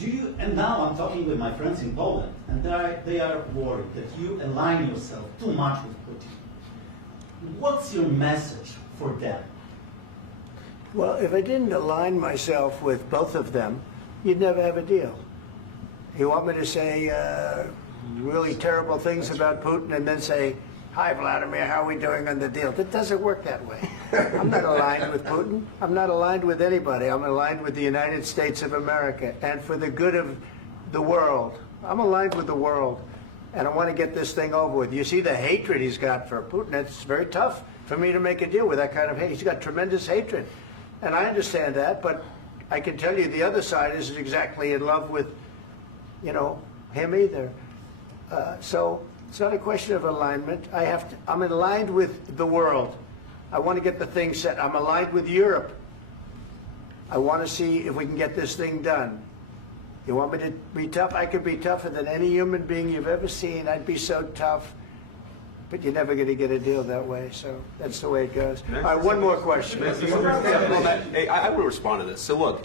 And now I'm talking with my friends in Poland, and they are worried that you align yourself too much with Putin. What's your message for them? Well, if I didn't align myself with both of them, you'd never have a deal. You want me to say really terrible things about Putin and then say, "Hi, Vladimir, how are we doing on the deal?" That doesn't work that way. I'm not aligned with Putin. I'm not aligned with anybody. I'm aligned with the United States of America. And for the good of the world, I'm aligned with the world. And I want to get this thing over with. You see the hatred he's got for Putin. It's very tough for me to make a deal with that kind of hate. He's got tremendous hatred. And I understand that, but I can tell you the other side isn't exactly in love with, him either. So it's not a question of alignment. I'm aligned with the world. I want to get the thing set. I'm aligned with Europe. I want to see if we can get this thing done. You want me to be tough? I could be tougher than any human being you've ever seen. I'd be so tough. But you're never going to get a deal that way, so that's the way it goes. All right, one more question. Hey, I want to respond to this. So look,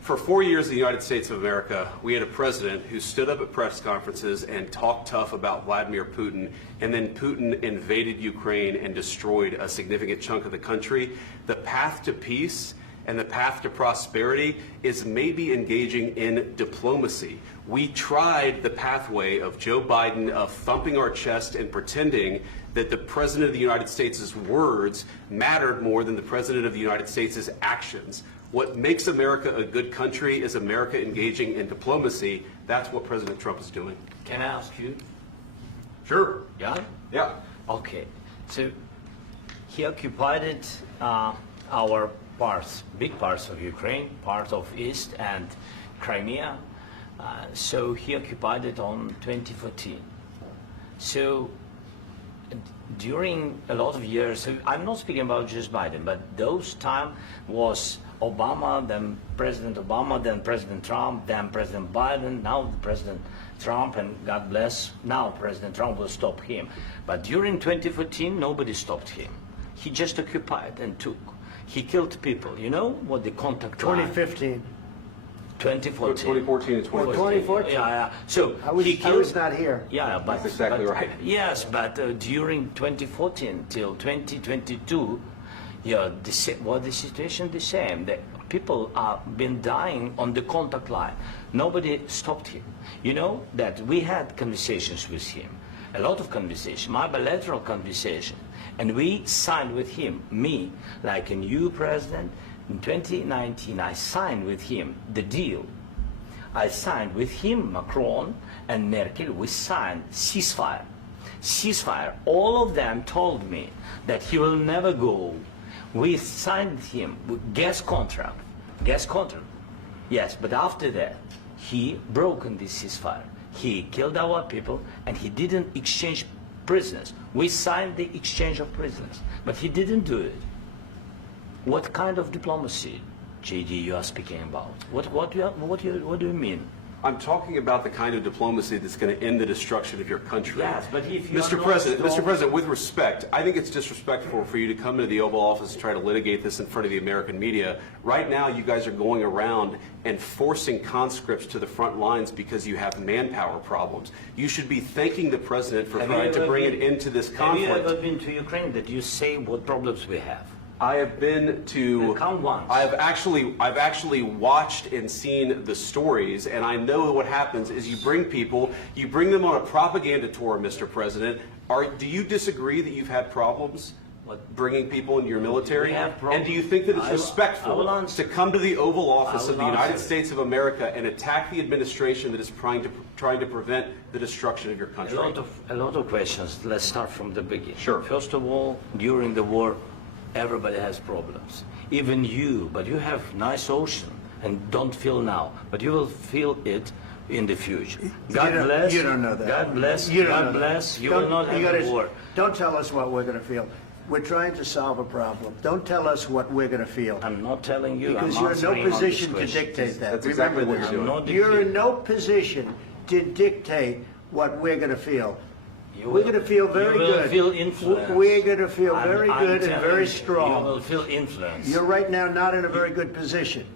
for 4 years in the United States of America, we had a president who stood up at press conferences and talked tough about Vladimir Putin, and then Putin invaded Ukraine and destroyed a significant chunk of the country. The path to peace and the path to prosperity is maybe engaging in diplomacy. We tried the pathway of Joe Biden of thumping our chest and pretending that the President of the United States' words mattered more than the President of the United States' actions. What makes America a good country is America engaging in diplomacy. That's what President Trump is doing. Can I ask you? Sure. Yeah? Yeah. Okay. So he occupied our parts, big parts of Ukraine, part of East and Crimea. So he occupied it on 2014. So during a lot of years, so I'm not speaking about just Biden, but those time was Obama, then President Obama, then President Trump, then President Biden, now President Trump, and God bless, now President Trump will stop him. But during 2014, nobody stopped him. He just occupied and took. He killed people. You know what the contact line? 2015. 2014. 2014 and 2015. 2014. Yeah. So I was not here. Yeah, but that's exactly right. Yes, but during 2014 till 2022, yeah, the situation the same. The people are been dying on the contact line. Nobody stopped him. You know that we had conversations with him, a lot of conversation, my bilateral conversation, and we signed with him. Me, like a new president. In 2019, I signed with him the deal. I signed with him, Macron and Merkel, we signed ceasefire. Ceasefire. All of them told me that he will never go. We signed with him with gas contract. Gas contract. Yes, but after that, he broken this ceasefire. He killed our people and he didn't exchange prisoners. We signed the exchange of prisoners, but he didn't do it. What kind of diplomacy, JD, you are speaking about? What do you mean? I'm talking about the kind of diplomacy that's going to end the destruction of your country. Yes, but if you Mr. President, with respect, I think it's disrespectful for you to come into the Oval Office and try to litigate this in front of the American media. Right now, you guys are going around and forcing conscripts to the front lines because you have manpower problems. You should be thanking the President for trying to bring it into this conflict. Have you ever been to Ukraine that you say what problems we have? I have been to. Count once. I've actually watched and seen the stories, and I know what happens is you bring them on a propaganda tour, Mr. President. Do you disagree that you've had problems bringing people into your milmilitary? And do you think that it's respectful to come to the Oval Office of the United States of America and attack the administration that is trying to prevent the destruction of your country? A lot of questions. Let's start from the beginning. Sure. First of all, during the war, everybody has problems, even you, but you have nice ocean and don't feel now, but you will feel it in the future. God bless. You don't know that. God bless. You don't God know bless. that. You will not have a war. Don't tell us what we're going to feel. We're trying to solve a problem. Don't tell us what we're going to feel. I'm not telling you. Because I'm you're in no position to dictate that. That's exactly what Remember you're this. doing. You're in no position to dictate what we're going to feel. We're going to feel very good. You will feel influence. We're going to feel very good and very strong. You will feel influence. You're right now not in a very good position.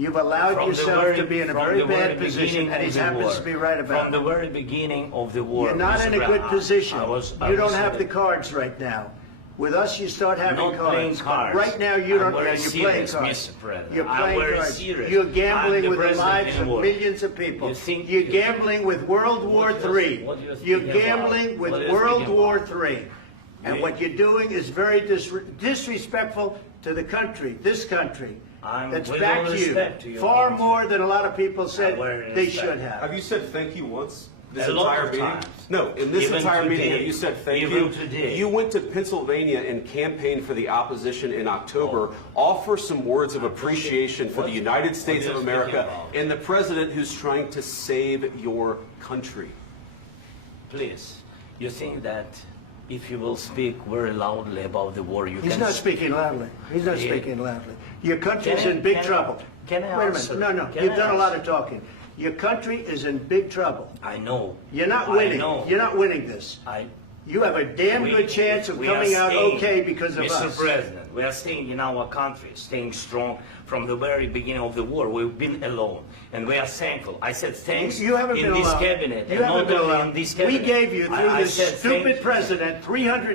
You've allowed From the yourself very- to be in a from very the bad very position, beginning and he of the happens war. to be right about From it. the very beginning of the war. You're not Mr. in a good Brown, position. I You don't was have the cards right now. With us, you start having not playing cards. cards. Right now, you I'm don't. very You're playing serious, cards. Mr. President. You're I'm playing very cards. serious. You're I'm gambling the with the president lives of anymore. millions of people. You think- You're gambling with World War What do you- III. what do you think You're about? gambling with What do you World think War about? III. And what you're doing is very disrespectful to the country, this country. I'm That's with backed all respect to you your far country. more than a lot of people said very they respect. should have. Have you said thank you once? This A lot entire of meeting? times. No, in this Even entire meeting, today. have you said thank Even you? today. You went to Pennsylvania and campaigned for the opposition in October. Offer some words of appreciation for the United States what of are you speaking America about? and the president who's trying to save your country. Please, you think that if you will speak very loudly about the war, you He's can... not speaking loudly. He's not Yeah. speaking loudly. Your country's Can I- in big can I- trouble. can I Wait a answer? minute. No, Can you've I done a lot answer? of talking. Your country is in big trouble. I know. You're not I winning. know. You're not winning this. You have a damn good chance of we are coming out staying, okay because of Mr. us. President, we are staying in our country, staying strong from the very beginning of the war. We've been alone, and we are thankful. I said thanks You haven't in been this alone. cabinet, You and haven't not been only alone. in this We cabinet. gave you, through I this said stupid thank you. president,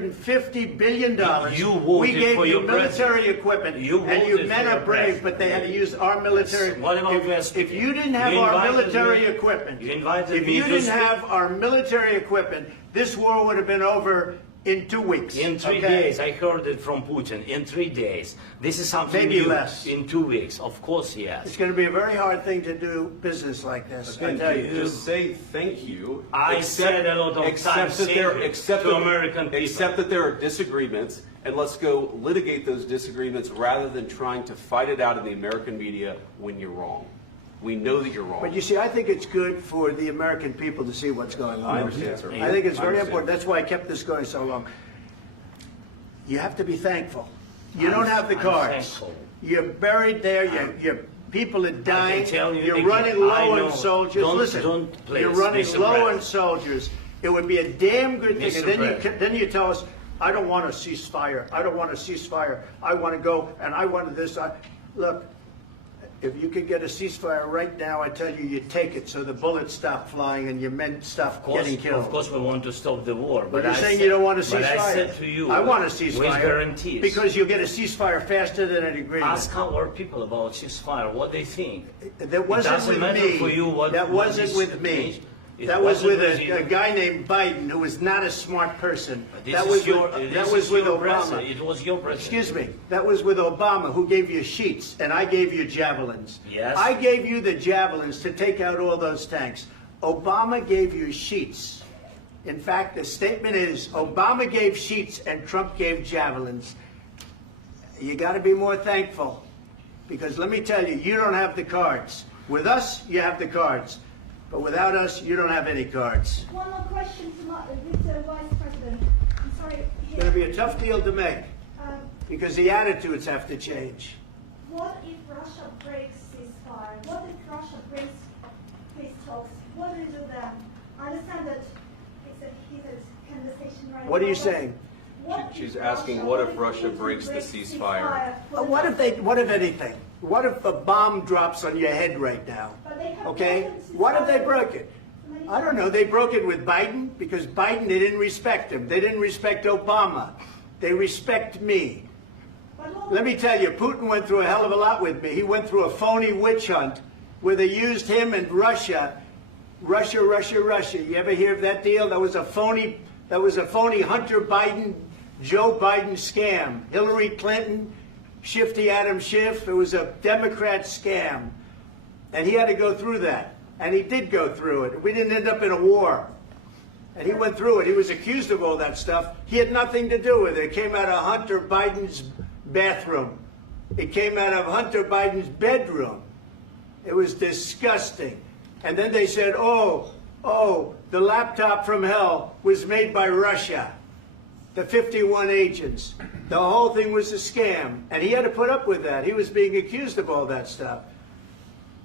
$350 billion. You We voted gave for you your military president. equipment, You and you voted men for are your brave, president. but they had to use our military. What about If West you didn't have You our invited military me- equipment, you invited if me you to didn't speak- have our military equipment, this war would have been over in 2 weeks. In 3 okay? days, I heard it from Putin. In 3 days, this is something Maybe new. less. In 2 weeks, of course, yes. It's going to be a very hard thing to do business like this. I And tell you. just say thank you. I said a lot of except times that there, thank you except to that, American people. Except that there are disagreements, and let's go litigate those disagreements rather than trying to fight it out in the American media when you're wrong. We know that you're wrong. But you see, I think it's good for the American people to see what's going on. I understand, sir. I think it's I very understand. important. That's why I kept this going so long. You have to be thankful. You don't have the I'm cards. thankful. You're buried there. Your people are dying. tell you You're again, running I low know. on soldiers. Don't- Listen, don't, please, you're running Mr. low on President. soldiers. It would be a damn good thing. Mr. And then President. then you tell us, I don't want a ceasefire. I don't want a ceasefire. I want to go and I want this. Look, if you could get a ceasefire right now, I tell you, you take it so the bullets stop flying and your men stop getting killed. Of course, we want to stop the war. But But you're I saying said- you don't want a ceasefire. But I said to you, I want a with ceasefire. guarantees. Because you'll get a ceasefire faster than an agreement. Ask our people about ceasefire, what they think. That wasn't doesn't with matter me. for you what- That what wasn't is with me. changed. It That was wasn't with with you. a guy named Biden who was not a smart person. This That is was your, with, this that is was with your Obama. president. It was your president. Excuse me. That was with Obama, who gave you sheets, and I gave you javelins. Yes. I gave you the javelins to take out all those tanks. Obama gave you sheets. In fact, the statement is Obama gave sheets and Trump gave javelins. You got to be more thankful, because let me tell you, you don't have the cards. With us, you have the cards. But without us, you don't have any cards. One more question to Mr. Vice President. I'm sorry. It's going to be a tough deal to make, Um, because the attitudes have to change. what if Russia breaks ceasefire? What if Russia breaks peace talks? What do you do then? I understand that it's a heated conversation right now. What are you but saying? what if She's asking, what if Russia Putin breaks the ceasefire? What if anything? What if a bomb drops on your head right now? But they have Okay? broken What if they ceasefire broke it? many I don't know. They broke it with Biden because Biden, they didn't respect him. They didn't respect Obama. They respect me. But what- Let me tell you, Putin went through a hell of a lot with me. He went through a phony witch hunt where they used him and Russia. Russia. You ever hear of that deal? That was a phony Hunter Biden, Joe Biden scam. Hillary Clinton, Shifty Adam Schiff. It was a Democrat scam. And he had to go through that. And he did go through it. We didn't end up in a war. And he went through it. He was accused of all that stuff. He had nothing to do with it. It came out of Hunter Biden's bathroom. It came out of Hunter Biden's bedroom. It was disgusting. And then they said, oh, the laptop from hell was made by Russia. The 51 agents. The whole thing was a scam. And he had to put up with that. He was being accused of all that stuff.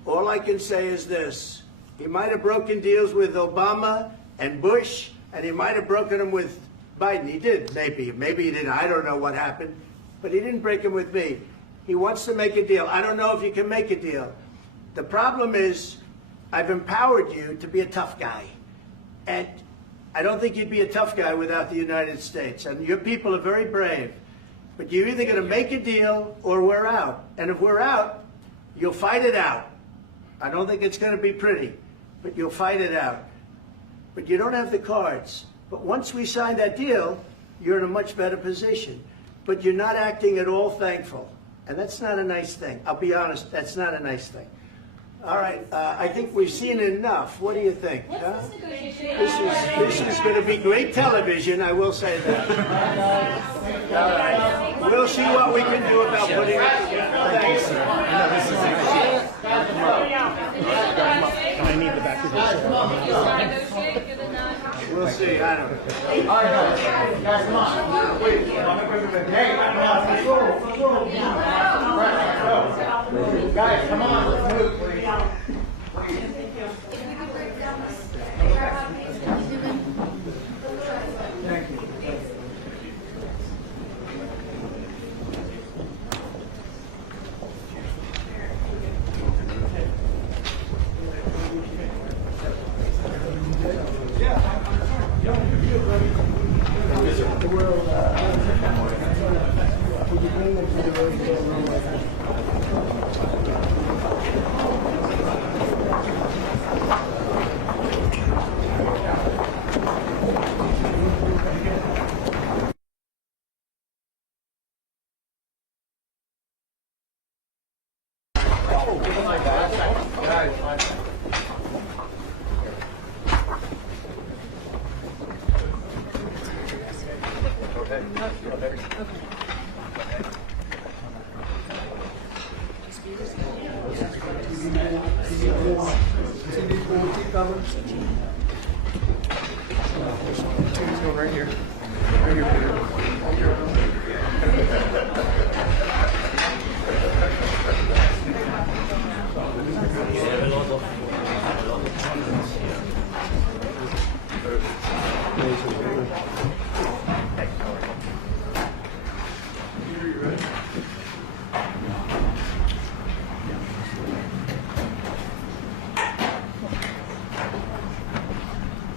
All I can say is this. He might have broken deals with Obama and Bush, and he might have broken them with Biden. He did, maybe. Maybe he didn't. I don't know what happened. But he didn't break them with me. He wants to make a deal. I don't know if you can make a deal. The problem is I've empowered you to be a tough guy. And I don't think you'd be a tough guy without the United States. And your people are very brave. But you're either going to make a deal or we're out. And if we're out, you'll fight it out. I don't think it's going to be pretty, but you'll fight it out. But you don't have the cards. But once we sign that deal, you're in a much better position. But you're not acting at all thankful. And that's not a nice thing. I'll be honest, that's not a nice thing. All right, I think we've seen enough. What do you think? Huh? This is going to be great television, I will say that. All right. We'll see what we can do about putting it together. Thanks. I need the back of the We'll see. I don't know. All right, guys, come on. Wait. Hey, guys, come on. Let's move, please. Thank you.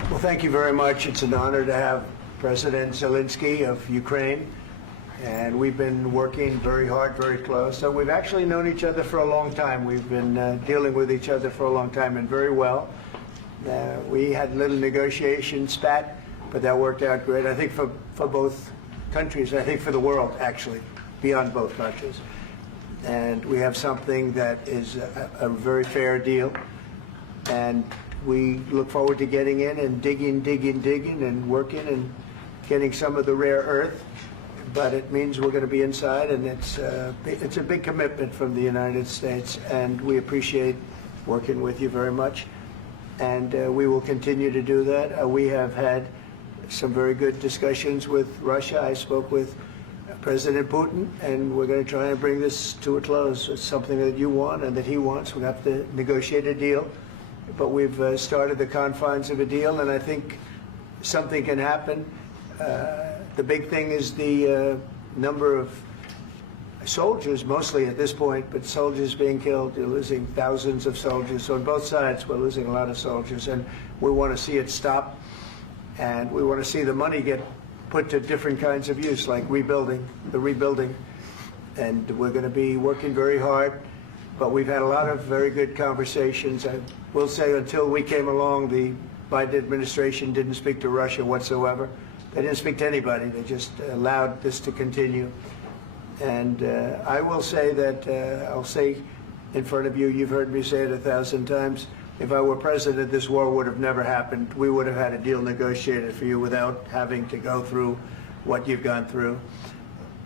Well, thank you very much. It's an honor to have President Zelensky of Ukraine. And we've been working very hard, very close. So we've actually known each other for a long time. We've been dealing with each other for a long time and very well. We had a little negotiation spat, but that worked out great. I think for both countries, I think for the world, actually, beyond both countries. And we have something that is a very fair deal. And we look forward to getting in and digging and working and getting some of the rare earth. But it means we're going to be inside, and it's a big commitment from the United States, and we appreciate working with you very much. And we will continue to do that. We have had some very good discussions with Russia. I spoke with President Putin, and we're going to try and bring this to a close. It's something that you want and that he wants. We have to negotiate a deal, but we've started the confines of a deal, and I think something can happen. The big thing is the number of soldiers, mostly at this point, but soldiers being killed. You're losing thousands of soldiers. So on both sides, we're losing a lot of soldiers, and we want to see it stop. And we want to see the money get put to different kinds of use, like rebuilding. And we're going to be working very hard. But we've had a lot of very good conversations. I will say until we came along, the Biden administration didn't speak to Russia whatsoever. They didn't speak to anybody. They just allowed this to continue. And I will say that, I'll say in front of you, you've heard me say it 1,000 times, if I were president, this war would have never happened. We would have had a deal negotiated for you without having to go through what you've gone through.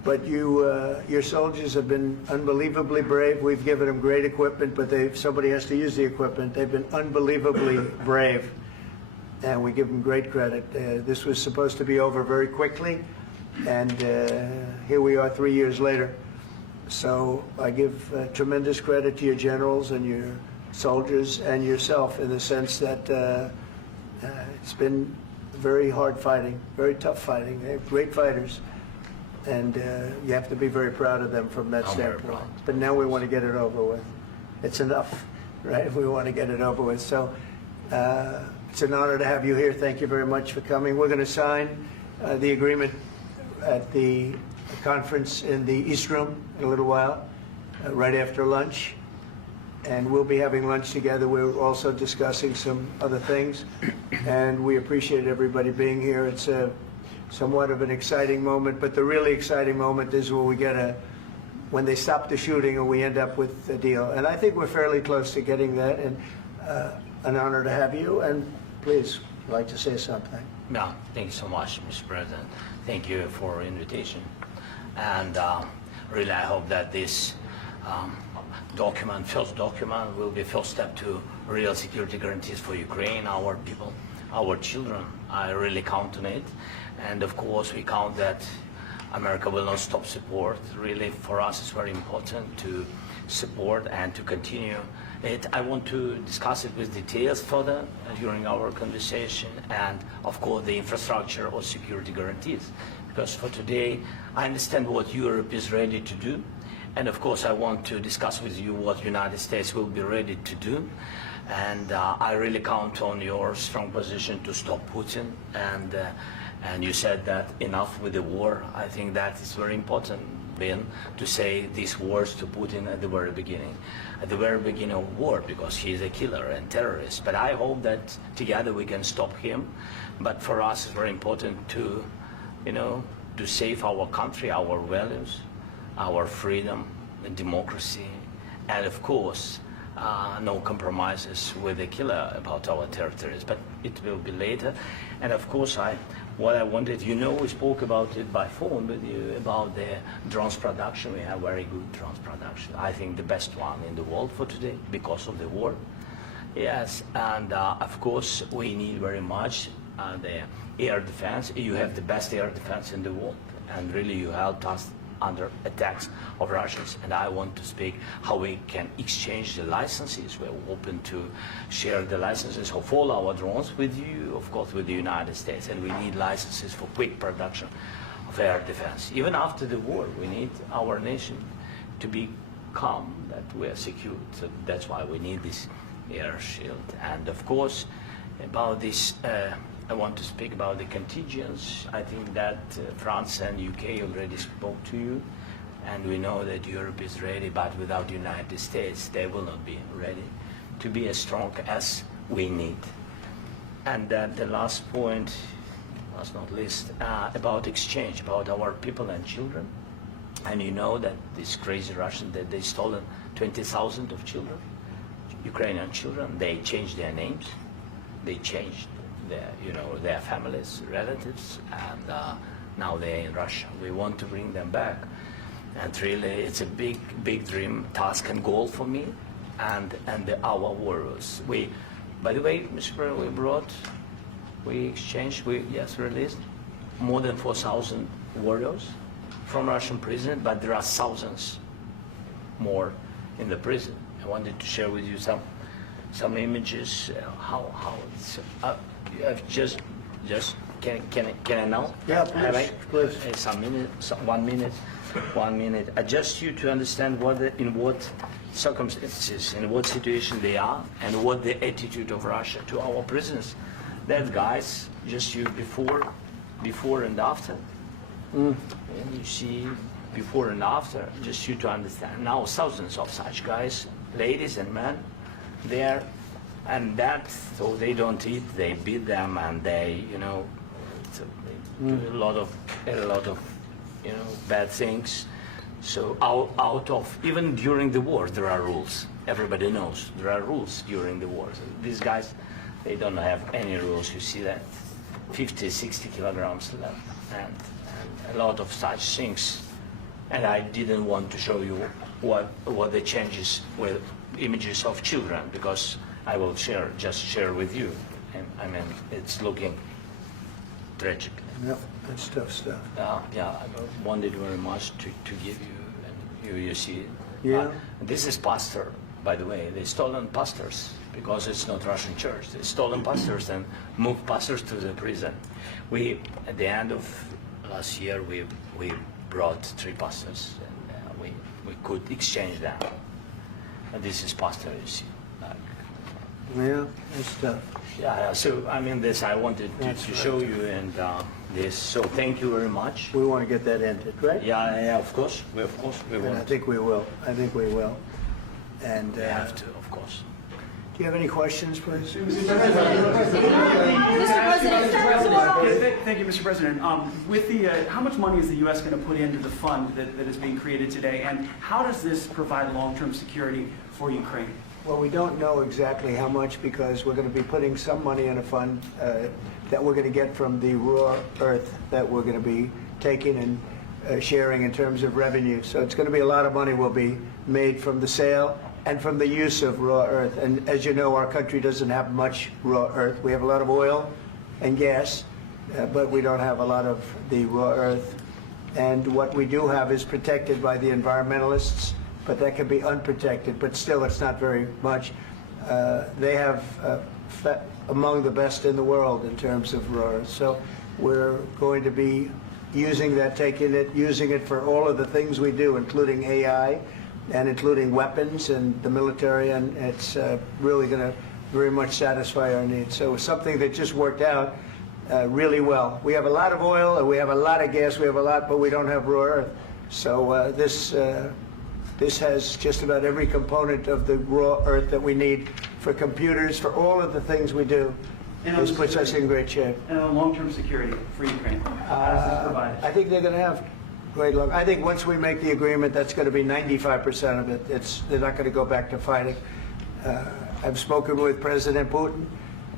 But your soldiers have been unbelievably brave. We've given them great equipment, but somebody has to use the equipment. They've been unbelievably brave, and we give them great credit. This was supposed to be over very quickly, and here we are 3 years later. So I give tremendous credit to your generals and your soldiers and yourself in the sense that it's been very hard fighting, very tough fighting. They're great fighters, and you have to be very proud of them from that standpoint. But now we want to get it over with. It's enough. right? We want to get it over with. So it's an honor to have you here. Thank you very much for coming. We're going to sign the agreement at the conference in the East Room in a little while, right after lunch. And we'll be having lunch together. We're also discussing some other things. And we appreciate everybody being here. It's somewhat of an exciting moment, but the really exciting moment is when we get when they stop the shooting and we end up with a deal. And I think we're fairly close to getting that, and an honor to have you. And please, I'd like to say something. No, thank you so much, Mr. President. Thank you for invitation. And really, I hope that this first document, will be first step to real security guarantees for Ukraine, our people, our children. I really count on it. And of course, we count that America will not stop support. Really, for us, it's very important to support and to continue it. I want to discuss it with details further during our conversation, and of course, the infrastructure or security guarantees. Because for today, I understand what Europe is ready to do. And of course, I want to discuss with you what the United States will be ready to do. And I really count on your strong position to stop Putin. And you said that enough with the war. I think that is very important, Ben, to say these words to Putin at the very beginning of war, because he is a killer and terrorist. But I hope that together we can stop him. But for us, it's very important to, to save our country, our values, our freedom and democracy, and of course, no compromises with the killer about our territories, but it will be later. And of course, what I wanted, we spoke about it by phone with you, about the drones production. We have very good drones production. I think the best one in the world for today because of the war. Yes, and of course, we need very much the air defense. You have the best air defense in the world, and really you helped us under attacks of Russians. And I want to speak how we can exchange the licenses. We're open to share the licenses of all our drones with you, of course, with the United States. And we need licenses for quick production of air defense. Even after the war, we need our nation to be calm, that we are secure. So that's why we need this air shield. And of course, about this, I want to speak about the contingents. I think that France and UK already spoke to you, and we know that Europe is ready, but without the United States, they will not be ready to be as strong as we need. And the last point, last not least, about exchange, about our people and children. And you know that these crazy Russians, that they stolen 20,000 of children, Ukrainian children. They changed their names, they changed their families, relatives, and now they're in Russia. We want to bring them back, and really, it's a big dream, task, and goal for me, and our warriors. By the way, Mr. President, we released more than 4,000 warriors from Russian prison, but there are thousands more in the prison. I wanted to share with you some images. How it's. Just can I now? Yeah, please. Please. 1 minute. Just you to understand in what circumstances, in what situation they are, and what the attitude of Russia to our prisoners. That guys, just you before and after. And you see before and after, just you to understand. Now thousands of such guys, ladies and men, there. And so they don't eat, they beat them, and they do a lot of bad things. So out of, even during the war, there are rules. Everybody knows there are rules during the war. So these guys, they don't have any rules. You see that 50, 60 kilograms left, and a lot of such things. And I didn't want to show you what the changes with images of children, because I will just share with you. And I mean, it's looking tragic. Yep, that's tough stuff. Yeah, I wanted very much to give you, and you see. Yeah. This is pastor, by the way. They stolen pastors because it's not Russian church. They stolen pastors and moved pastors to the prison. At the end of last year, we brought 3 pastors, and we could exchange them. And this is pastor, you see. Yeah, that's tough. Yeah, so I mean this, I wanted to show you and this, so thank you very much. We want to get that ended, right? Yeah, of course, we And I want. think we will. I think we will. And We have to, of course. do you have any questions, please? Thank you, Mr. President. With the, how much money is the U.S. going to put into the fund that is being created today, and how does this provide long-term security for Ukraine? Well, we don't know exactly how much because we're going to be putting some money in a fund that we're going to get from the raw earth that we're going to be taking and sharing in terms of revenue. So it's going to be a lot of money will be made from the sale and from the use of raw earth. And as you know, our country doesn't have much raw earth. We have a lot of oil and gas, but we don't have a lot of the raw earth. And what we do have is protected by the environmentalists, but that can be unprotected, but still it's not very much. They have among the best in the world in terms of raw earth. So we're going to be using that, taking it, using it for all of the things we do, including AI and including weapons and the military, and it's really going to very much satisfy our needs. So it's something that just worked out really well. We have a lot of oil, and we have a lot of gas, we have a lot, but we don't have raw earth. So this has just about every component of the raw earth that we need for computers, for all of the things we do. This puts us in great shape. And on long-term security for Ukraine, how does this provide it? I think they're going to have great luck. I think once we make the agreement, that's going to be 95% of it. They're not going to go back to fighting. I've spoken with President Putin,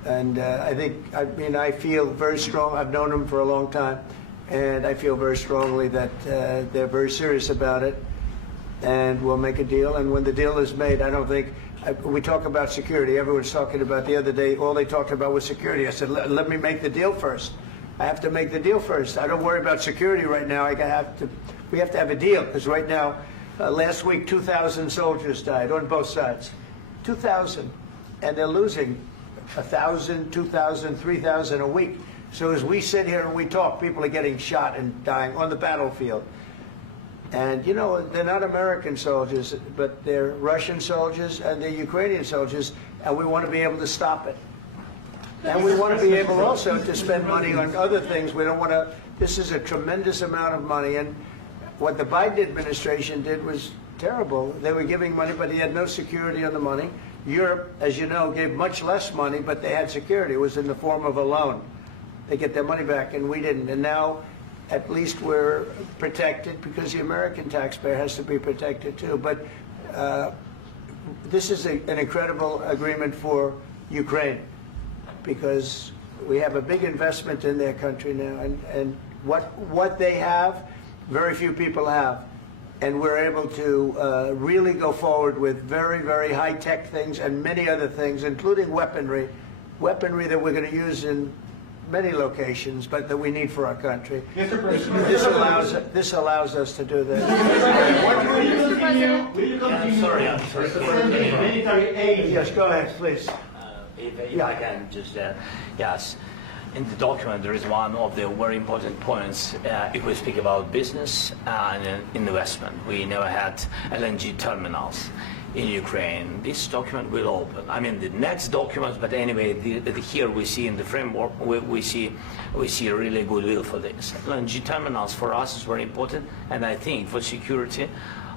and I feel very strong. I've known him for a long time, and I feel very strongly that they're very serious about it, and we'll make a deal. And when the deal is made, I don't think we talk about security. Everyone's talking about the other day. All they talked about was security. I said, let me make the deal first. I have to make the deal first. I don't worry about security right now. We have to have a deal because right now, last week, 2,000 soldiers died on both sides. 2,000, and they're losing 1,000, 2,000, 3,000 a week. So as we sit here and we talk, people are getting shot and dying on the battlefield. And you know, they're not American soldiers, but they're Russian soldiers and they're Ukrainian soldiers, and we want to be able to stop it. And we want to be able also to spend money on other things. We don't want to, this is a tremendous amount of money, and what the Biden administration did was terrible. They were giving money, but he had no security on the money. Europe, as you know, gave much less money, but they had security. It was in the form of a loan. They get their money back, and we didn't. And now, at least we're protected because the American taxpayer has to be protected too. But this is an incredible agreement for Ukraine because we have a big investment in their country now, and what they have, very few people have. And we're able to really go forward with very, very high-tech things and many other things, including weaponry that we're going to use in many locations, but that we need for our country. Mr. President, This allows us to do that. will you continue? I'm sorry. Military aid. Yes, go ahead, please. If I can just, yes. In the document, there is one of the very important points. If we speak about business and investment, we never had LNG terminals in Ukraine. This document will open. I mean, the next document, but anyway, here we see in the framework, we see really goodwill for this. LNG terminals for us is very important, and I think for security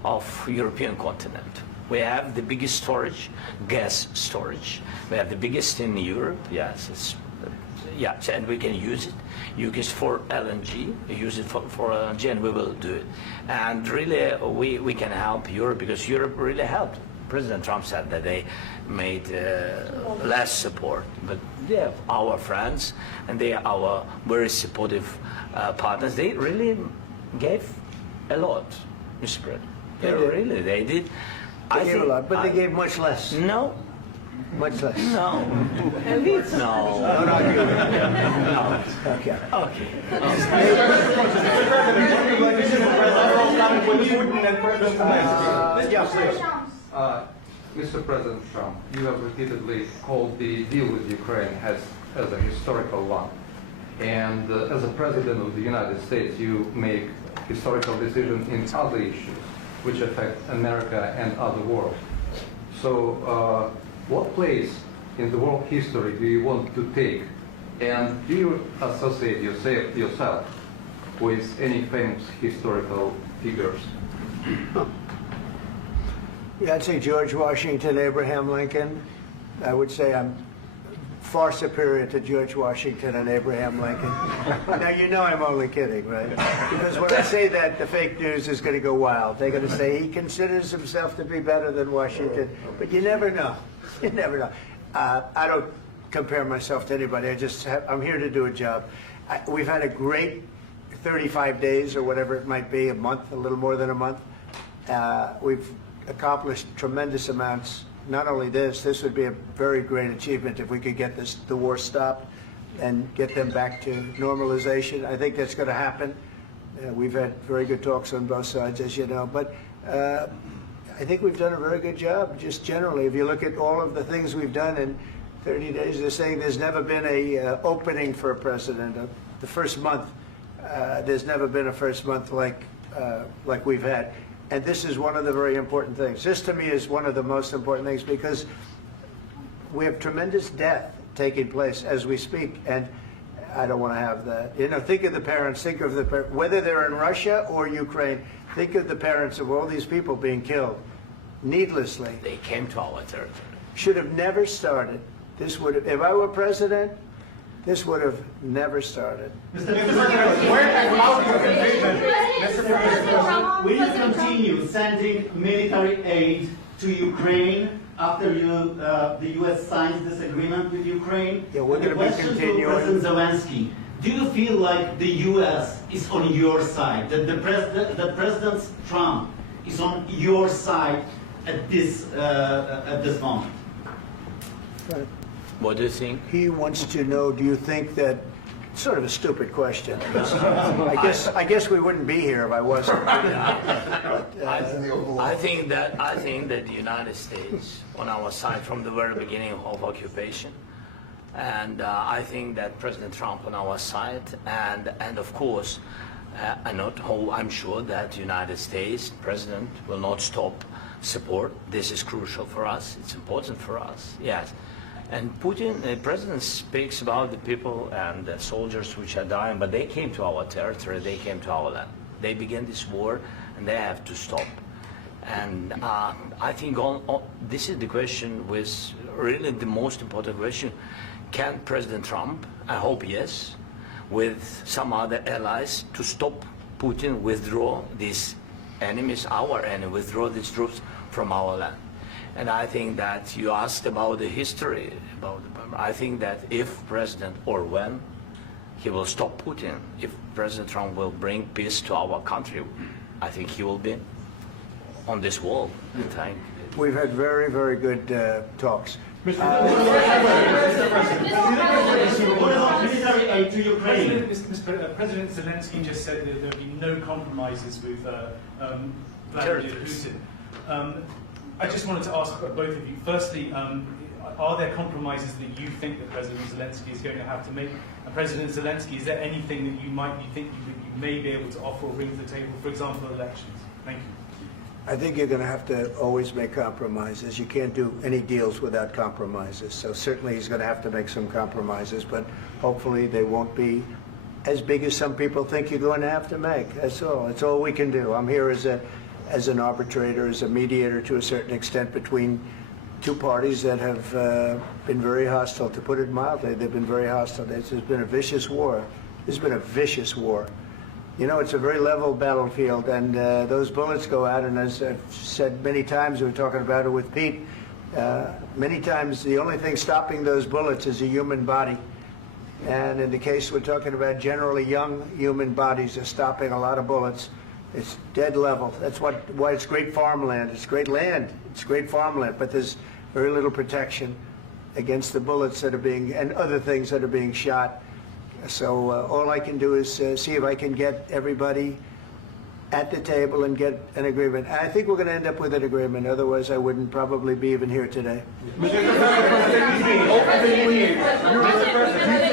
of European continent. We have the biggest storage, gas storage. We have the biggest in Europe. Yes, and we can use it. Use it for LNG. Use it for LNG, and we will do it. And really, we can help Europe because Europe really helped. President Trump said that they made less support, but they are our friends and they are our very supportive partners. They really gave a lot, Mr. President. They did. They gave a lot, but they gave much less. No. Much less. No. No. No. Okay. Mr. President Trump, you have repeatedly called the deal with Ukraine as a historical one. And as a President of the United States, you make historical decisions in other issues which affect America and other world. So what place in the world history do you want to take? And do you associate yourself with any famous historical figures? Yeah, I'd say George Washington, Abraham Lincoln. I would say I'm far superior to George Washington and Abraham Lincoln. Now, you know I'm only kidding, right? Because when I say that, the fake news is going to go wild. They're going to say he considers himself to be better than Washington. But you never know. You never know. I don't compare myself to anybody. I'm here to do a job. We've had a great 35 days or whatever it might be, a month, a little more than a month. We've accomplished tremendous amounts. Not only this would be a very great achievement if we could get the war stopped and get them back to normalization. I think that's going to happen. We've had very good talks on both sides, as you know. But I think we've done a very good job, just generally. If you look at all of the things we've done in 30 days, they're saying there's never been a opening for a president. The first month, there's never been a first month like we've had. And this is one of the very important things. This, to me, is one of the most important things because we have tremendous death taking place as we speak, and I don't want to have that. You know, think of the parents, whether they're in Russia or Ukraine, think of the parents of all these people being killed needlessly. They came to our territory. Should have never started. This would have, if I were president, this would have never started. Mr. President, will you continue sending military aid to Ukraine after the U.S. signs this agreement with Ukraine? Yeah, we're going to be continuing. To President Zelensky, do you feel like the U.S. is on your side, that that President Trump is on your side at this moment? Right. What do you think? He wants to know, do you think that, sort of a stupid question. I guess we wouldn't be here if I wasn't. I think that the United States on our side from the very beginning of occupation, and I think that President Trump on our side, and of course, I'm sure that the United States President will not stop support. This is crucial for us. It's important for us. Yes. And Putin, the president, speaks about the people and the soldiers which are dying, but they came to our territory, they came to our land. They began this war, and they have to stop. And I think this is the question, with really the most important question. Can President Trump, I hope yes, with some other allies, to stop Putin, withdraw these enemies, our enemy, withdraw these troops from our land? And I think that you asked about the history, I think that if President, or when, he will stop Putin, if President Trump will bring peace to our country, I think he will be on this wall. We've had very, very good talks. What about military aid to Ukraine? President Zelensky just said that there will be no compromises with Vladimir Putin. I just wanted to ask both of you, firstly, are there compromises that you think that President Zelensky is going to have to make? And President Zelensky, is there anything that you think you may be able to offer or bring to the table, for example, elections? Thank you. I think you're going to have to always make compromises. You can't do any deals without compromises. So certainly he's going to have to make some compromises, but hopefully they won't be as big as some people think you're going to have to make. That's all. That's all we can do. I'm here as an arbitrator, as a mediator to a certain extent between two parties that have been very hostile, to put it mildly. They've been very hostile. There's been a vicious war. There's been a vicious war. You know, it's a very level battlefield, and those bullets go out, and as I've said many times, we were talking about it with Pete, many times the only thing stopping those bullets is a human body. And in the case we're talking about, generally young human bodies are stopping a lot of bullets. It's dead level. That's why it's great farmland. It's great land. It's great farmland, but there's very little protection against the bullets that are being, and other things that are being shot. So all I can do is see if I can get everybody at the table and get an agreement. I think we're going to end up with an agreement. Otherwise, I wouldn't probably be even here today. Are they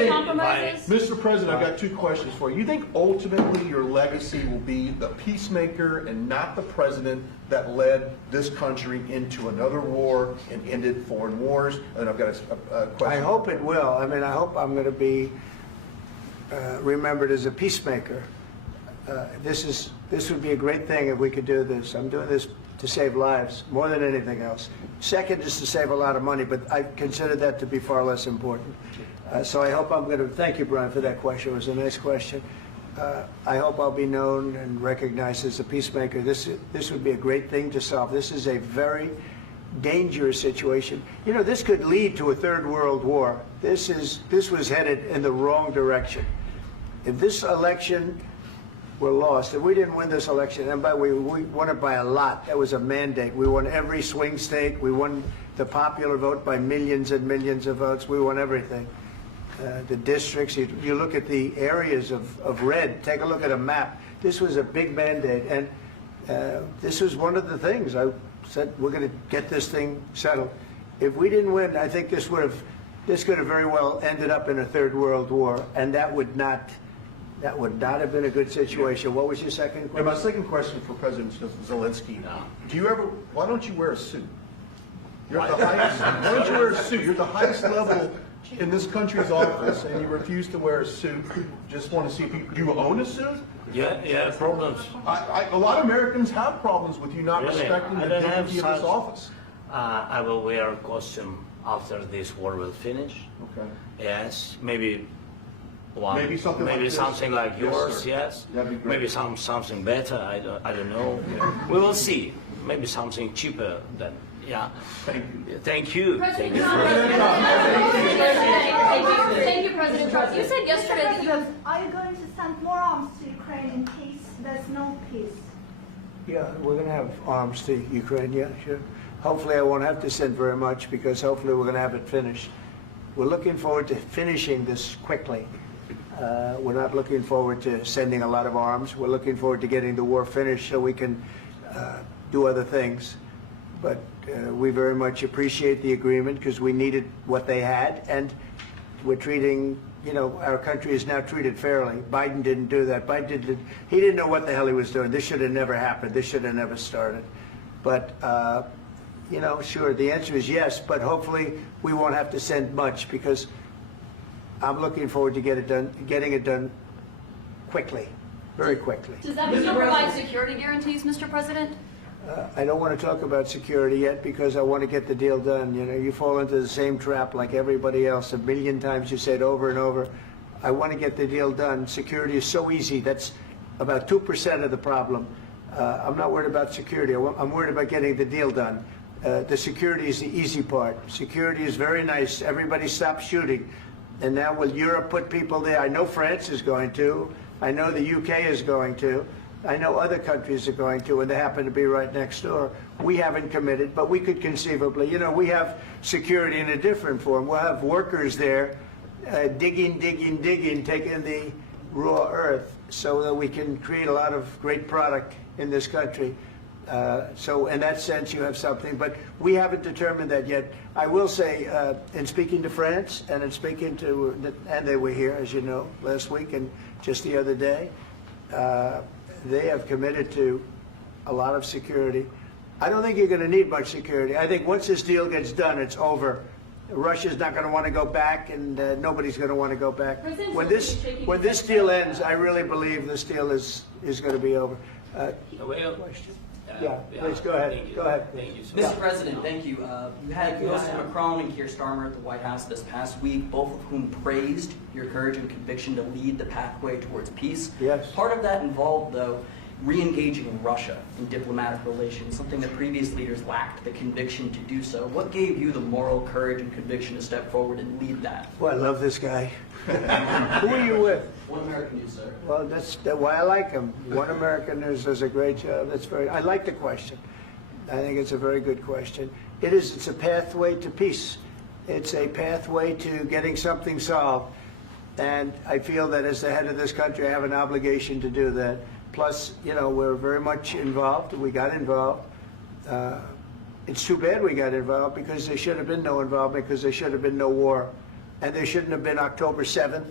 compromising Bye. Mr. President, I've got two questions for you. You think ultimately your legacy will be the peacemaker and not the president that led this country into another war and ended foreign wars? And I've got a question. I hope it will. I mean, I hope I'm going to be remembered as a peacemaker. This would be a great thing if we could do this. I'm doing this to save lives more than anything else. Second is to save a lot of money, but I consider that to be far less important. So I hope I'm going to, thank you, Brian, for that question. It was a nice question. I hope I'll be known and recognized as a peacemaker. This would be a great thing to solve. This is a very dangerous situation. You know, this could lead to a third world war. This was headed in the wrong direction. If this election were lost, if we didn't win this election, and by the way, we won it by a lot. That was a mandate. We won every swing state. We won the popular vote by millions and millions of votes. We won everything. The districts, you look at the areas of red, take a look at a map. This was a big mandate, and this was one of the things. I said, we're going to get this thing settled. If we didn't win, I think this could have very well ended up in a third world war, and that would not have been a good situation. What was your second question? And my second question for President Zelensky, why don't you wear a suit? You're at the highest, why don't you wear a suit? You're at the highest level in this country's office, and you refuse to wear a suit. Just want to see if do you own a suit? Yeah, problems. A lot of Americans have problems with you not Really? respecting the I don't have dignity of this such- office. I will wear a costume after this war will finish. Okay. Yes, maybe one. Maybe something like this? something like Yes, yours. sir. Yes. That'd be great. Maybe something better. I don't know. We will see. Maybe something cheaper than. Yeah. Thank you. Thank you. President Thank you. Thank you, President Trump. You said yesterday that you have. Are you going to send more arms to Ukraine in case there's no peace? Yeah, we're going to have arms to Ukraine, yeah, sure. Hopefully I won't have to send very much because hopefully we're going to have it finished. We're looking forward to finishing this quickly. We're not looking forward to sending a lot of arms. We're looking forward to getting the war finished so we can do other things. But we very much appreciate the agreement because we needed what they had, and we're treating, you know, our country is now treated fairly. Biden didn't do that. He didn't know what the hell he was doing. This should have never happened. This should have never started. But, you know, sure, the answer is yes, but hopefully we won't have to send much because I'm looking forward to getting it done quickly, very quickly. Does that mean you'll provide security guarantees, Mr. President? I don't want to talk about security yet because I want to get the deal done. You know, you fall into the same trap like everybody else. A million times you say it over and over. I want to get the deal done. Security is so easy. That's about 2% of the problem. I'm not worried about security. I'm worried about getting the deal done. The security is the easy part. Security is very nice. Everybody stops shooting. And now will Europe put people there? I know France is going to. I know the UK is going to. I know other countries are going to, and they happen to be right next door. We haven't committed, but we could conceivably. You know, we have security in a different form. We'll have workers there digging, taking the raw earth so that we can create a lot of great product in this country. So in that sense, you have something, but we haven't determined that yet. I will say, in speaking to France and in speaking to, and they were here, as you know, last week and just the other day, they have committed to a lot of security. I don't think you're going to need much security. I think once this deal gets done, it's over. Russia's not going to want to go back, and nobody's going to want to go back. When this deal ends, I really believe this deal is going to be over. Question? Yeah, please go ahead. Go ahead. Thank you so Mr. much. President, thank you. You had President Macron and Keir Starmer at the White House this past week, both of whom praised your courage and conviction to lead the pathway towards peace. Yes. Part of that involved, though, re-engaging Russia in diplomatic relations, something that previous leaders lacked the conviction to do so. What gave you the moral courage and conviction to step forward and lead that? Well, I love this guy. Who are you with? One American News, sir. Well, that's why I like him. One American News does a great job. I like the question. I think it's a very good question. It's a pathway to peace. It's a pathway to getting something solved. And I feel that as the head of this country, I have an obligation to do that. Plus, you know, we're very much involved. We got involved. It's too bad we got involved because there should have been no involvement because there should have been no war. And there shouldn't have been October 7th.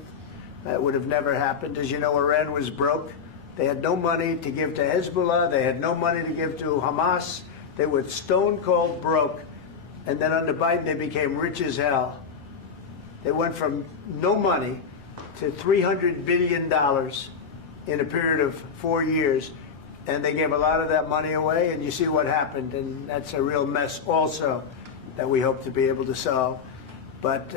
That would have never happened. As you know, Iran was broke. They had no money to give to Hezbollah. They had no money to give to Hamas. They were stone cold broke. And then under Biden, they became rich as hell. They went from no money to $300 billion in a period of 4 years. And they gave a lot of that money away, and you see what happened. And that's a real mess also that we hope to be able to solve. But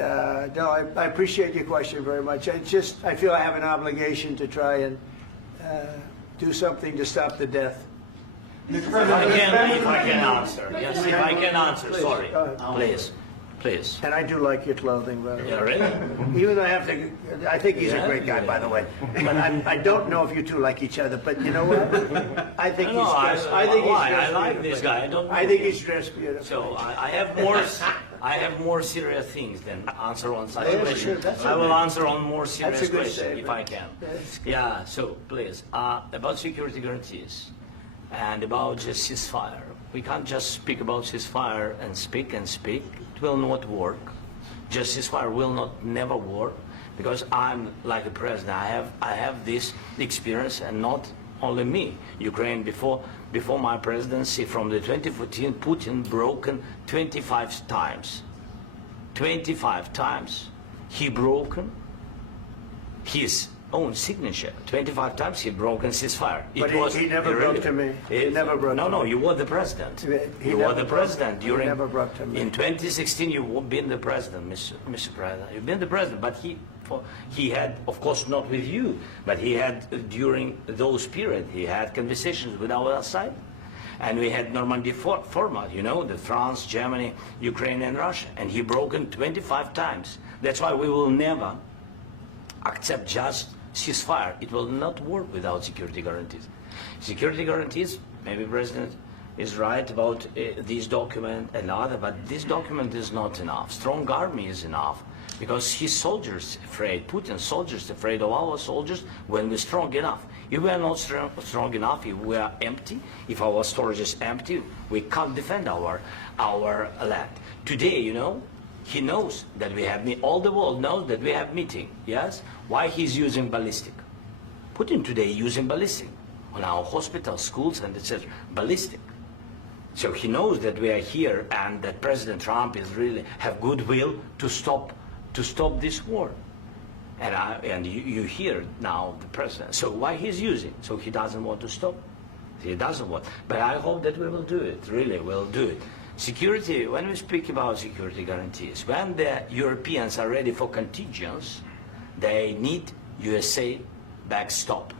no, I appreciate your question very much. I feel I have an obligation to try and do something to stop the death. If I can answer. Yes, if I can answer, sorry. Please. Please. And I do like your clothing, by the way. Yeah, really? Even though I think he's a great guy, by the way. But I don't know if you two like each other. But you know what? I think he's dressed. I like this guy. I think he's dressed beautiful. So I have more serious things than answer on such Yes, questions. sure, that's I will okay. answer on more serious That's a good questions if statement. I can. That's good. Yeah. So please, about security guarantees and about just ceasefire. We can't just speak about ceasefire and speak and speak. It will not work. Just ceasefire will not never work because I'm like the president. I have this experience, and not only me. Ukraine before my presidency, from the 2014, Putin broken 25 times. 25 times he broken his own signature. 25 times he broken ceasefire. But he never broke to me. He never broke to me. No, you were the president. You were the president during. He never broke to me. In 2016, you've been the president, Mr. President. You've been the president, but he had, of course, not with you, but he had during those periods. He had conversations with our side, and we had Normandy format. You know, the France, Germany, Ukraine, and Russia, and he broken 25 times. That's why we will never accept just ceasefire. It will not work without security guarantees. Security guarantees, maybe President is right about this document and other, but this document is not enough. Strong army is enough because his soldiers afraid, Putin's soldiers afraid of our soldiers when we're strong enough. If we are not strong enough, if we are empty, if our storage is empty, we can't defend our land. Today, you know, he knows that we have all the world knows that we have meeting. Yes, why he's using ballistic? Putin today using ballistic on our hospitals, schools, and etc. Ballistic. So he knows that we are here and that President Trump is really have goodwill to stop this war. And you hear now the president. So why he's using? So he doesn't want to stop. He doesn't want. But I hope that we will do it. Really, we'll do it. Security, when we speak about security guarantees, when the Europeans are ready for contingents, they need USA backstop.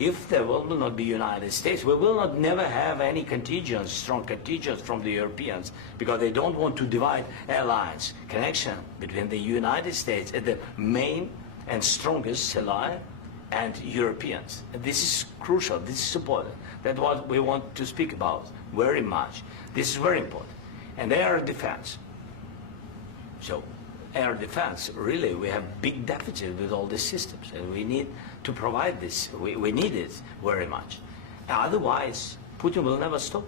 If there will not be United States, we will not never have any contingents, strong contingents from the Europeans, because they don't want to divide alliance, connection between the United States and the main and strongest ally and Europeans. And this is crucial, this is important. That's what we want to speak about very much. This is very important. And air defense. So air defense, really, we have big deficit with all these systems, and we need to provide this. We need it very much. Otherwise, Putin will never stop,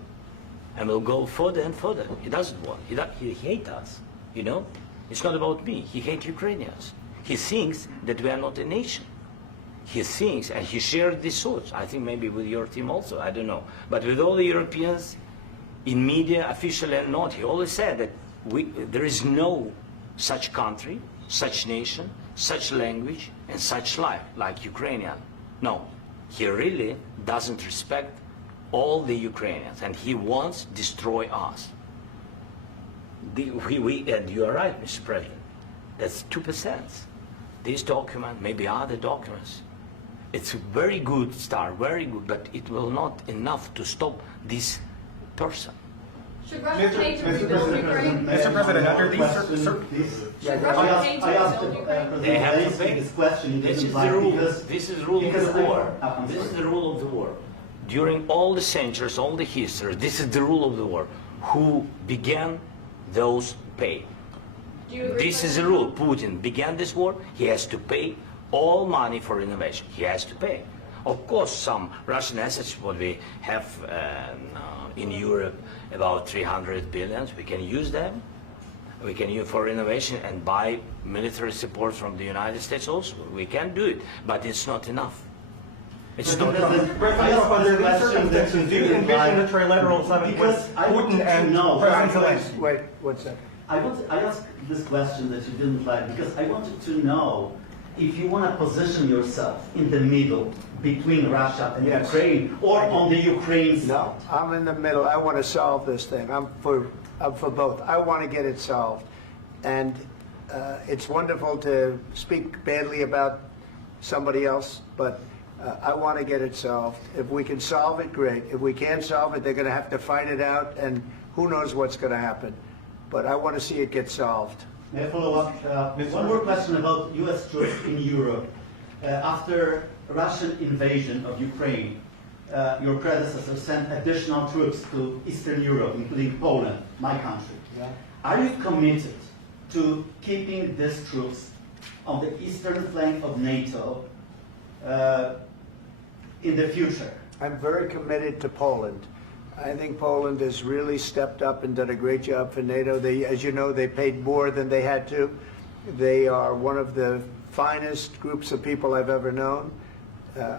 and will go further and further. He doesn't want. He hates us. You know, it's not about me. He hates Ukrainians. He thinks that we are not a nation. He thinks, and he shared these thoughts. I think maybe with your team also. I don't know, but with all the Europeans, in media, officially and not, he always said that there is no such country, such nation, such language, and such life like Ukrainian. No, he really doesn't respect all the Ukrainians, and he wants to destroy us. And you are right, Mr. President. That's 2%. This document, maybe other documents, it's a very good start, very good, but it will not enough to stop this person. Should Russia pay to rebuild Ukraine? Mr. President, under these Should Russia pay to rebuild Ukraine? They have to pay. This question. This is the rule. This is the rule of the war. This is the rule of the war. During all the centuries, all the history, this is the rule of the war. Who began, those pay. Do you agree This with is the that? rule. Putin began this war. He has to pay all money for innovation. He has to pay. Of course, some Russian assets, what we have in Europe, about 300 billion, we can use them. We can use for innovation and buy military support from the United States also. We can do it, but it's not enough. It's not enough. Under these circumstances, do you envision a trilateral summit with Putin and President Zelensky? Wait, 1 second. I asked this question that you didn't like because I wanted to know if you want to position yourself in the middle between Russia and Yes. Ukraine or on the Ukraine side. No, I'm in the middle. I want to solve this thing. I'm for both. I want to get it solved. And it's wonderful to speak badly about somebody else, but I want to get it solved. If we can solve it, great. If we can't solve it, they're going to have to fight it out, and who knows what's going to happen. But I want to see it get solved. May I follow up? One more question about U.S. troops in Europe. After Russian invasion of Ukraine, your predecessor sent additional troops to Eastern Europe, including Poland, my country. Yeah. Are you committed to keeping these troops on the eastern flank of NATO in the future? I'm very committed to Poland. I think Poland has really stepped up and done a great job for NATO. They, as you know, they paid more than they had to. They are one of the finest groups of people I've ever known.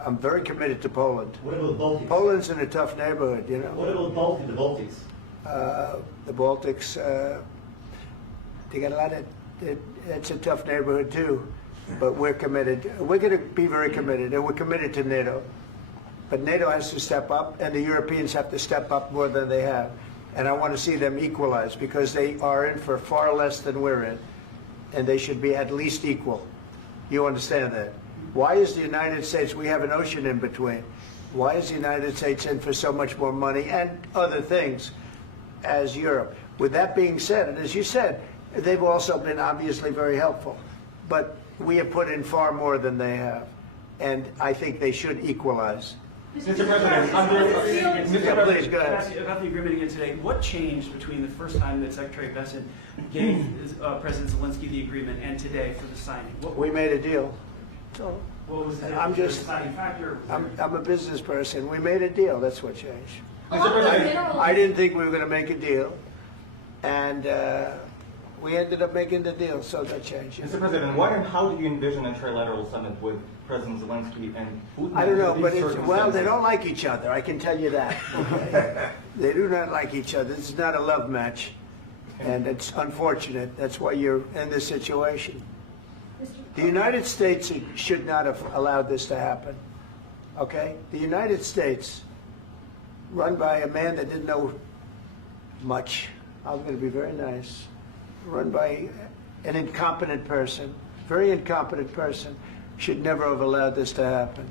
I'm very committed to Poland. What about Baltics? Poland's in a tough neighborhood, you know. What about the Baltics? The Baltics, they got a lot of, it's a tough neighborhood too, but we're committed. We're going to be very committed, and we're committed to NATO. But NATO has to step up, and the Europeans have to step up more than they have. And I want to see them equalize, because they are in for far less than we're in, and they should be at least equal. You understand that? Why is the United States, we have an ocean in between, why is the United States in for so much more money and other things as Europe? With that being said, and as you said, they've also been obviously very helpful, but we have put in far more than they have, and I think they should equalize. Mr. President, Please, go ahead. About the agreement again today, what changed between the first time that Secretary Bessent gave President Zelensky the agreement and today for the signing? We made a deal. So What was the I'm just, deciding factor? I'm a business person. We made a deal. That's what changed. I didn't think we were going to make a deal, and we ended up making the deal, so that changed. Mr. President, what and how do you envision a trilateral summit with President Zelensky and Putin? I don't know, but These it's, well, they circumstances? don't like each other. I can tell you that. Okay? They do not like each other. This is not a love match, and it's unfortunate. That's why you're in this situation. The United States should not have allowed this to happen. Okay? The United States, run by a man that didn't know much. I'm going to be very nice. Run by an incompetent person, very incompetent person, should never have allowed this to happen.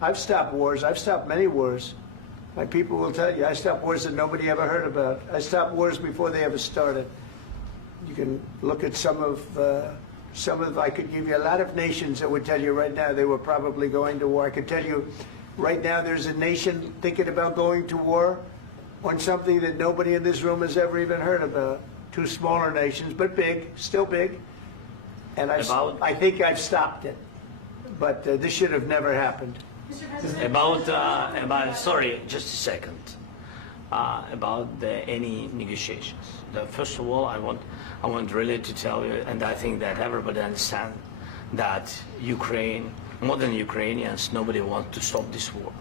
I've stopped wars. I've stopped many wars. My people will tell you, I stopped wars that nobody ever heard about. I stopped wars before they ever started. You can look at some of, I could give you a lot of nations that would tell you right now they were probably going to war. I could tell you right now there's a nation thinking about going to war on something that nobody in this room has ever even heard about. Two smaller nations, but big, still big. And I think I've stopped it. But this should have never happened. Sorry, just a second. About any negotiations. First of all, I want really to tell you, and I think that everybody understands that Ukraine, modern Ukrainians, nobody wants to stop this war.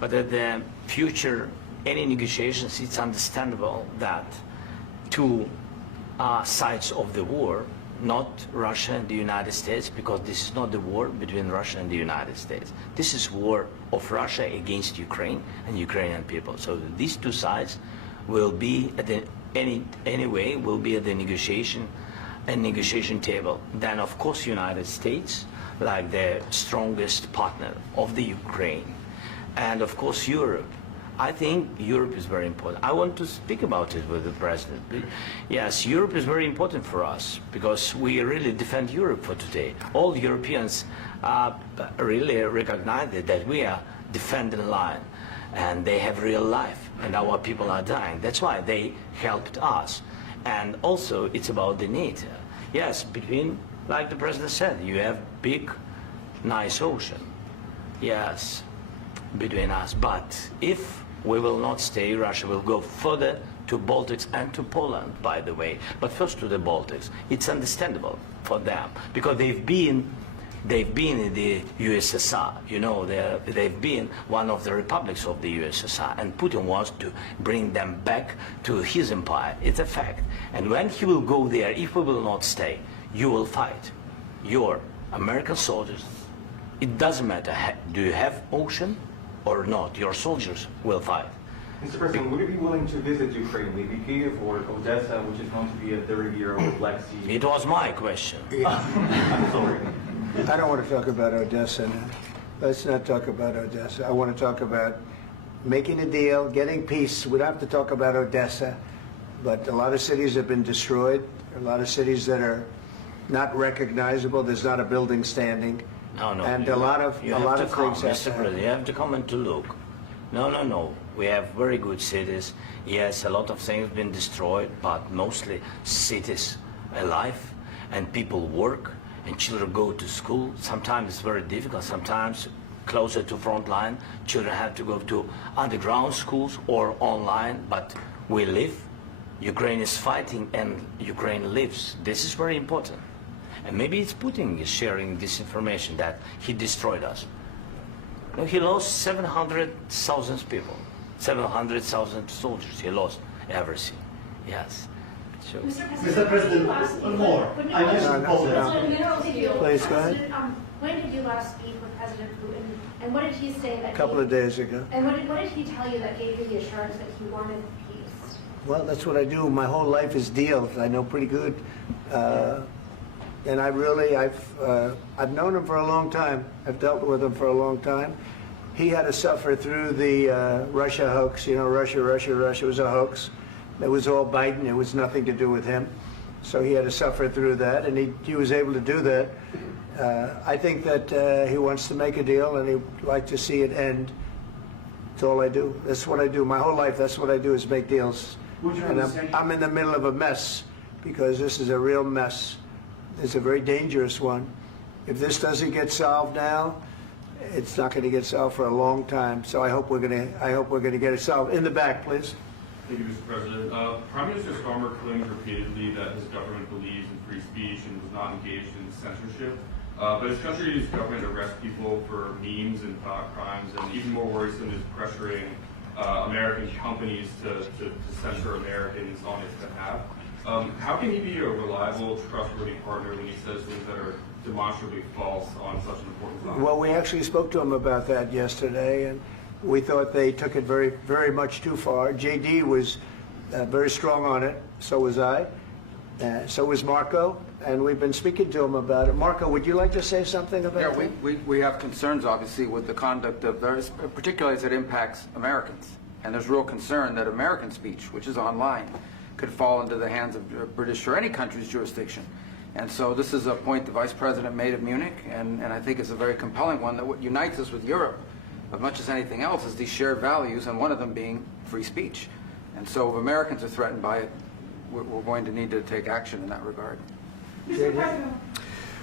But at the future, any negotiations, it's understandable that two sides of the war, not Russia and the United States, because this is not the war between Russia and the United States. This is war of Russia against Ukraine and Ukrainian people. So these two sides will be at the anyway will be at the negotiation table. Then of course United States, like the strongest partner of the Ukraine, and of course Europe. I think Europe is very important. I want to speak about it with the president. Yes, Europe is very important for us because we really defend Europe for today. All Europeans really recognize that we are defending line, and they have real life, and our people are dying. That's why they helped us. And also, it's about the need. Yes, between, like the president said, you have big, nice ocean. Yes, between us. But if we will not stay, Russia will go further to Baltics and to Poland, by the way, but first to the Baltics. It's understandable for them because they've been in the USSR, you know, they've been one of the republics of the USSR, and Putin wants to bring them back to his empire. It's a fact. And when he will go there, if we will not stay, you will fight. Your American soldiers, it doesn't matter, do you have ocean or not, your soldiers will fight. Mr. President, would you be willing to visit Ukraine, maybe Kyiv or Odessa, which is known to be a 30-year-old Black Sea? It was my question. I'm sorry. I don't want to talk about Odessa now. Let's not talk about Odessa. I want to talk about making a deal, getting peace. We don't have to talk about Odessa, but a lot of cities have been destroyed. A lot of cities that are not recognizable. There's not a building standing. No, and a lot of things Mr. President, you have to come and to look. No. We have very good cities. Yes, a lot of things have been destroyed, but mostly cities alive, and people work, and children go to school. Sometimes it's very difficult. Sometimes closer to front line, children have to go to underground schools or online, but we live. Ukraine is fighting, and Ukraine lives. This is very important. And maybe it's Putin is sharing this information that he destroyed us. No, he lost 700,000 people, 700,000 soldiers. He lost everything. Yes. So, Mr. President, one more. I mentioned Poland. Please, go ahead. When did you last speak with President Putin, and what did he say that? A couple of days ago. And what did he tell you that gave you the assurance that he wanted peace? Well, that's what I do. My whole life is deals. I know pretty good. And I've known him for a long time. I've dealt with him for a long time. He had to suffer through the Russia hoax. You know, Russia was a hoax. It was all Biden. It was nothing to do with him. So he had to suffer through that, and he was able to do that. I think that he wants to make a deal, and he'd like to see it end. That's all I do. That's what I do. My whole life, that's what I do, is make deals. And I'm in the middle of a mess, because this is a real mess. It's a very dangerous one. If this doesn't get solved now, it's not going to get solved for a long time. So I hope we're going to get it solved. In the back, please. Thank you, Mr. President. Prime Minister Starmer claims repeatedly that his government believes in free speech and was not engaged in censorship. But his country's government arrests people for memes and thought crimes, and even more worrisome is pressuring American companies to censor Americans on his behalf. How can he be a reliable, trustworthy partner when he says things that are demonstrably false on such an important topic? Well, we actually spoke to him about that yesterday, and we thought they took it very, very much too far. JD was very strong on it. So was I. So was Marco, and we've been speaking to him about it. Marco, would you like to say something about that? Yeah, we have concerns, obviously, with the conduct of those, particularly as it impacts Americans. And there's real concern that American speech, which is online, could fall into the hands of British or any country's jurisdiction. And so this is a point the Vice President made at Munich, and I think it's a very compelling one, that what unites us with Europe, as much as anything else, is these shared values, and one of them being free speech. And so if Americans are threatened by it, we're going to need to take action in that regard. Mr. President.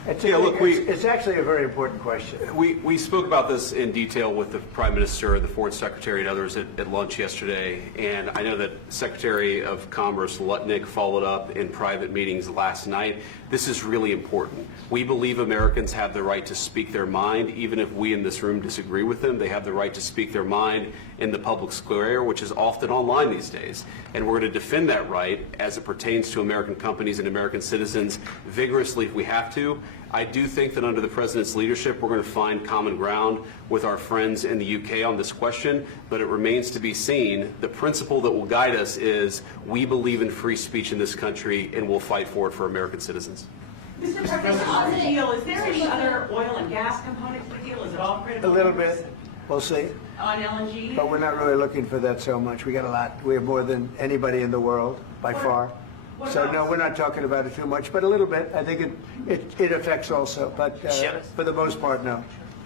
It's actually a very important question. We spoke about this in detail with the Prime Minister, the Foreign Secretary, and others at lunch yesterday. And I know that Secretary of Commerce Lutnick followed up in private meetings last night. This is really important. We believe Americans have the right to speak their mind, even if we in this room disagree with them. They have the right to speak their mind in the public square, which is often online these days. And we're going to defend that right as it pertains to American companies and American citizens vigorously if we have to. I do think that under the President's leadership, we're going to find common ground with our friends in the UK on this question, but it remains to be seen. The principle that will guide us is we believe in free speech in this country, and we'll fight for it for American citizens. Mr. President, on the deal, is there any other oil and gas component to the deal? Is it all critical? A little bit. We'll see. On LNG? But we're not really looking for that so much. We got a lot. We have more than anybody in the world, by far. So no, we're not talking about it too much, but a little bit. I think it affects also, but for the most part, no.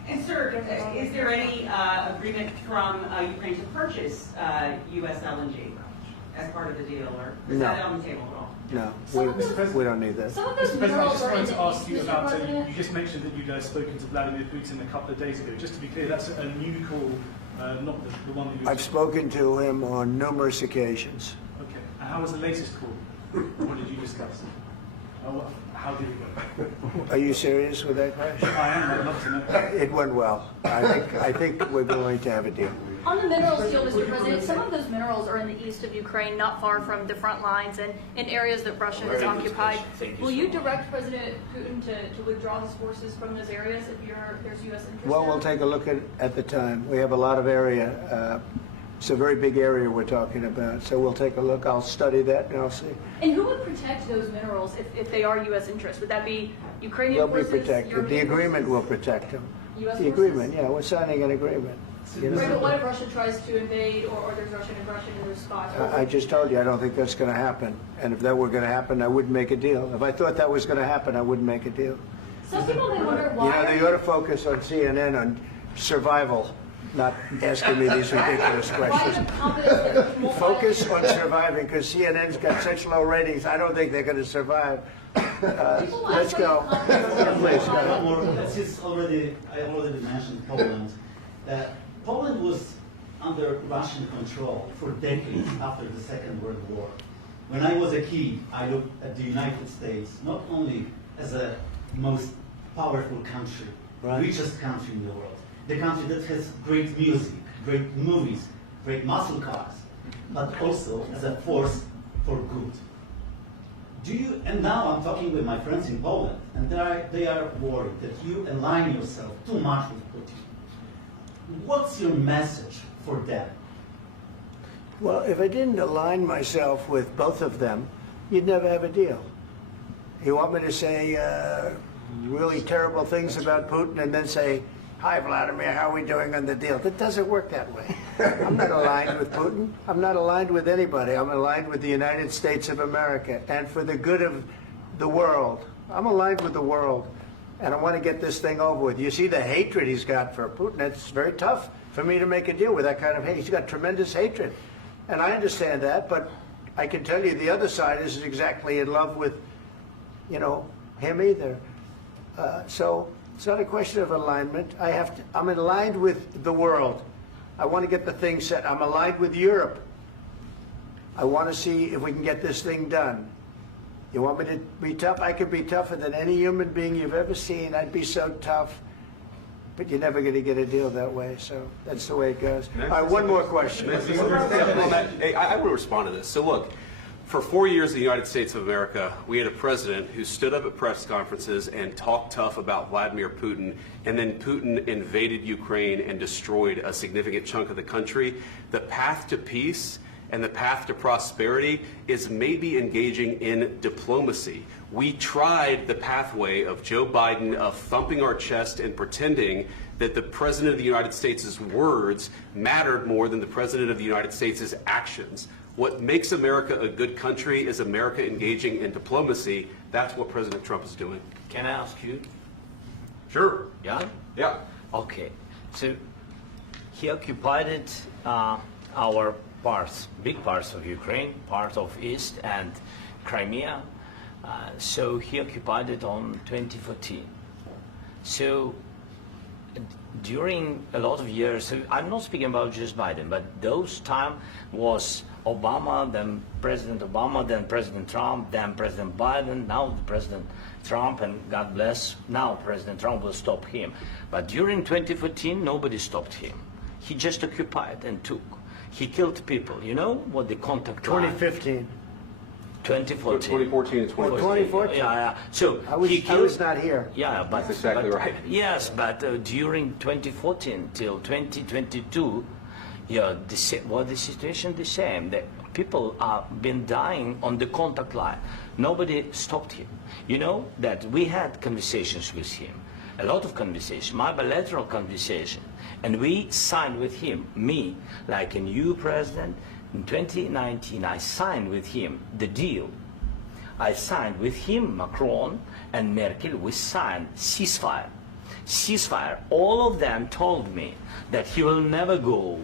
And sir, is there any agreement from Ukraine to purchase U.S. LNG as part of the deal, or is that on the table at all? No, we don't need that. Mr. President, I just wanted to ask you about, you just mentioned that you'd spoken to Vladimir Putin a couple of days ago. Just to be clear, that's a new call, not the one that you... I've spoken to him on numerous occasions. Okay. How was the latest call? What did you discuss? How did it go? Are you serious with that question? I am. I'd love to know. It went well. I think we're going to have a deal. On the minerals deal, Mr. President, some of those minerals are in the east of Ukraine, not far from the front lines and in areas that Russia has occupied. Will you direct President Putin to withdraw his forces from those areas if there's U.S. interest? Well, we'll take a look at the time. We have a lot of area. It's a very big area we're talking about, so we'll take a look. I'll study that and I'll see. And who would protect those minerals if they are U.S. interests? Would that be Ukrainian They'll forces? be protected. European The agreement forces? will protect them. U.S. The forces? agreement, yeah, we're signing an agreement. You know? Right, but what if Russia tries to invade or there's Russian aggression in those spots? I just told you, I don't think that's going to happen. And if that were going to happen, I wouldn't make a deal. If I thought that was going to happen, I wouldn't make a deal. Some people may wonder You why. know, they ought to focus on CNN on survival, not asking me these ridiculous questions. Focus on surviving, because CNN's got such low ratings, I don't think they're going to survive. Let's go. Please, go. I already mentioned Poland. Poland was under Russian control for decades after the Second World War. When I was a kid, I looked at the United States not only as a most powerful country, richest country in the world, the country that has great music, great movies, great muscle cars, but also as a force for good. And now I'm talking with my friends in Poland, and they are worried that you align yourself too much with Putin. What's your message for them? Well, if I didn't align myself with both of them, you'd never have a deal. You want me to say really terrible things about Putin and then say, "Hi, Vladimir, how are we doing on the deal?" That doesn't work that way. I'm not aligned with Putin. I'm not aligned with anybody. I'm aligned with the United States of America and for the good of the world. I'm aligned with the world, and I want to get this thing over with. You see the hatred he's got for Putin. It's very tough for me to make a deal with that kind of hate. He's got tremendous hatred, and I understand that, but I can tell you the other side isn't exactly in love with, him either. So it's not a question of alignment. I'm aligned with the world. I want to get the thing set. I'm aligned with Europe. I want to see if we can get this thing done. You want me to be tough? I could be tougher than any human being you've ever seen. I'd be so tough. But you're never going to get a deal that way, so that's the way it goes. All right, one more question. I would respond to this. So look, for 4 years in the United States of America, we had a president who stood up at press conferences and talked tough about Vladimir Putin, and then Putin invaded Ukraine and destroyed a significant chunk of the country. The path to peace and the path to prosperity is maybe engaging in diplomacy. We tried the pathway of Joe Biden of thumping our chest and pretending that the President of the United States' words mattered more than the President of the United States' actions. What makes America a good country is America engaging in diplomacy. That's what President Trump is doing. Can I ask you? Sure. Yeah? Yeah. Okay. So he occupied our parts, big parts of Ukraine, part of East and Crimea. So he occupied it on 2014. So during a lot of years, so I'm not speaking about just Biden, but those time was Obama, then President Obama, then President Trump, then President Biden, now President Trump, and God bless, now President Trump will stop him. But during 2014, nobody stopped him. He just occupied and took. He killed people. You know what the contact line? 2015. 2014 2014. and 2015. 2014. Yeah. So I was not here. Yeah, but that's exactly right. Yes, but during 2014 till 2022, the situation the same. The people have been dying on the contact line. Nobody stopped him. You know that we had conversations with him, a lot of conversations, my bilateral conversation, and we signed with him. Me, like a new president, in 2019, I signed with him the deal. I signed with him, Macron and Merkel. We signed ceasefire. Ceasefire. All of them told me that he will never go.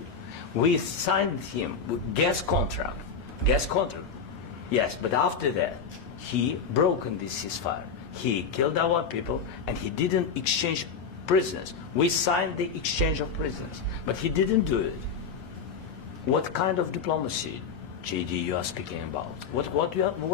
We signed with him with gas contract. Gas contract. Yes, but after that, he broken this ceasefire. He killed our people and he didn't exchange prisoners. We signed the exchange of prisoners, but he didn't do it. What kind of diplomacy JD, you are speaking about? What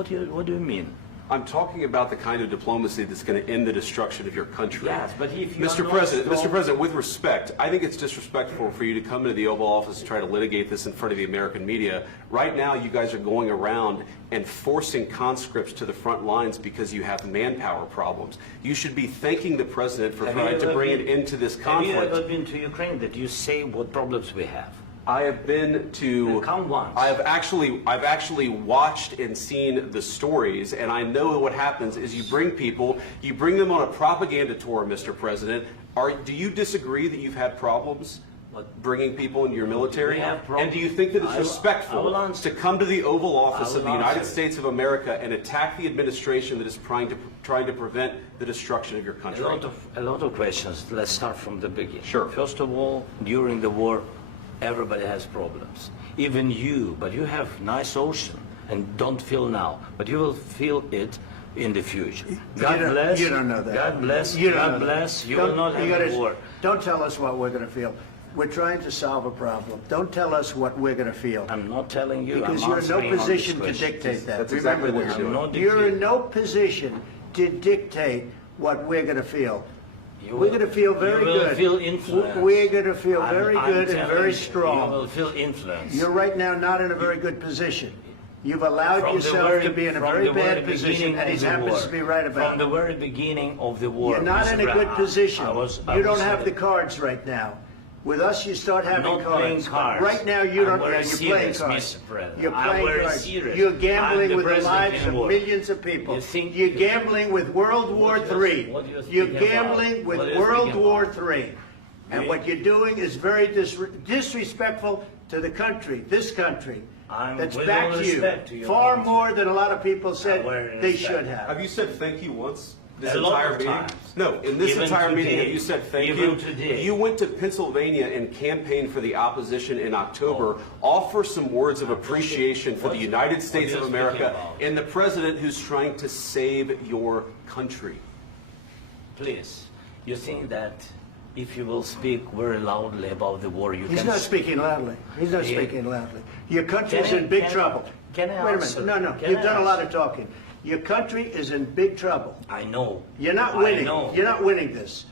do you mean? I'm talking about the kind of diplomacy that's going to end the destruction of your country. Yes, but if you Mr. are President, not Mr. President, with respect, I think it's disrespectful for you to come into the Oval Office and try to litigate this in front of the American media. Right now, you guys are going around and forcing conscripts to the front lines because you have manpower problems. You should be thanking the President for trying to bring it into this conflict. Have you ever been to Ukraine that you say what problems we have? I have been to. Come once. I've actually watched and seen the stories, and I know what happens is you bring them on a propaganda tour, Mr. President. Do you disagree that you've had problems bringing people into your military? And do you think that it's respectful to come to the Oval Office of the United States of America and attack the administration that is trying to prevent the destruction of your country? A lot of questions. Let's start from the beginning. Sure. First of all, during the war, everybody has problems. Even you, but you have nice ocean and don't feel now, but you will feel it in the future. God bless. You don't know that. God bless. You don't God know bless. that. You will not have a war. Don't tell us what we're going to feel. We're trying to solve a problem. Don't tell us what we're going to feel. I'm not telling you. Because I'm you're in no answering on position this to question. dictate that. That's Remember exactly what this. you're doing. You're in no position to dictate what we're going to feel. We're will- going to feel very you will good. feel influenced. We're going to feel very I'm good and telling very you, strong. You will feel influence. You're right now not in a very good position. You've allowed From the yourself very- to be in a from very the very bad position, beginning and he of the happens war. to be right about From it. the very beginning of the war. You're not Mr. in a good Brown, position. I You don't was have the cards right now. With us, you start having not playing cards. cards. Right now, you I'm don't. very You're playing serious, cards. Mr. President. You're I'm playing very cards. serious. You're I'm gambling the with the president lives in of war. millions of people. You think You're you- gambling with World War III. what do you think You're about? gambling with What do you World think War about? III. And what you're doing is very disrespectful to the country, this country. That's with backed all you respect to your far country. more than a lot of people said Very they respect. should have. Have you said thank you once? This A lot entire of meeting? times. No, in this Even entire meeting, today. have you said thank Even you? today. You went to Pennsylvania and campaigned for the opposition in October. Offer some words of appreciation for the United States what of are you speaking America about? and the president who's trying to save your country. Please, you think that if you will speak very loudly about the war, you He's can... not speaking loudly. He's not Yeah. speaking loudly. Your country's Can I- in big can I- trouble. can I Wait a answer? minute. No, Can you've I done a lot answer? of talking. Your country is in big trouble. I know. You're not I winning. know. You're not winning this.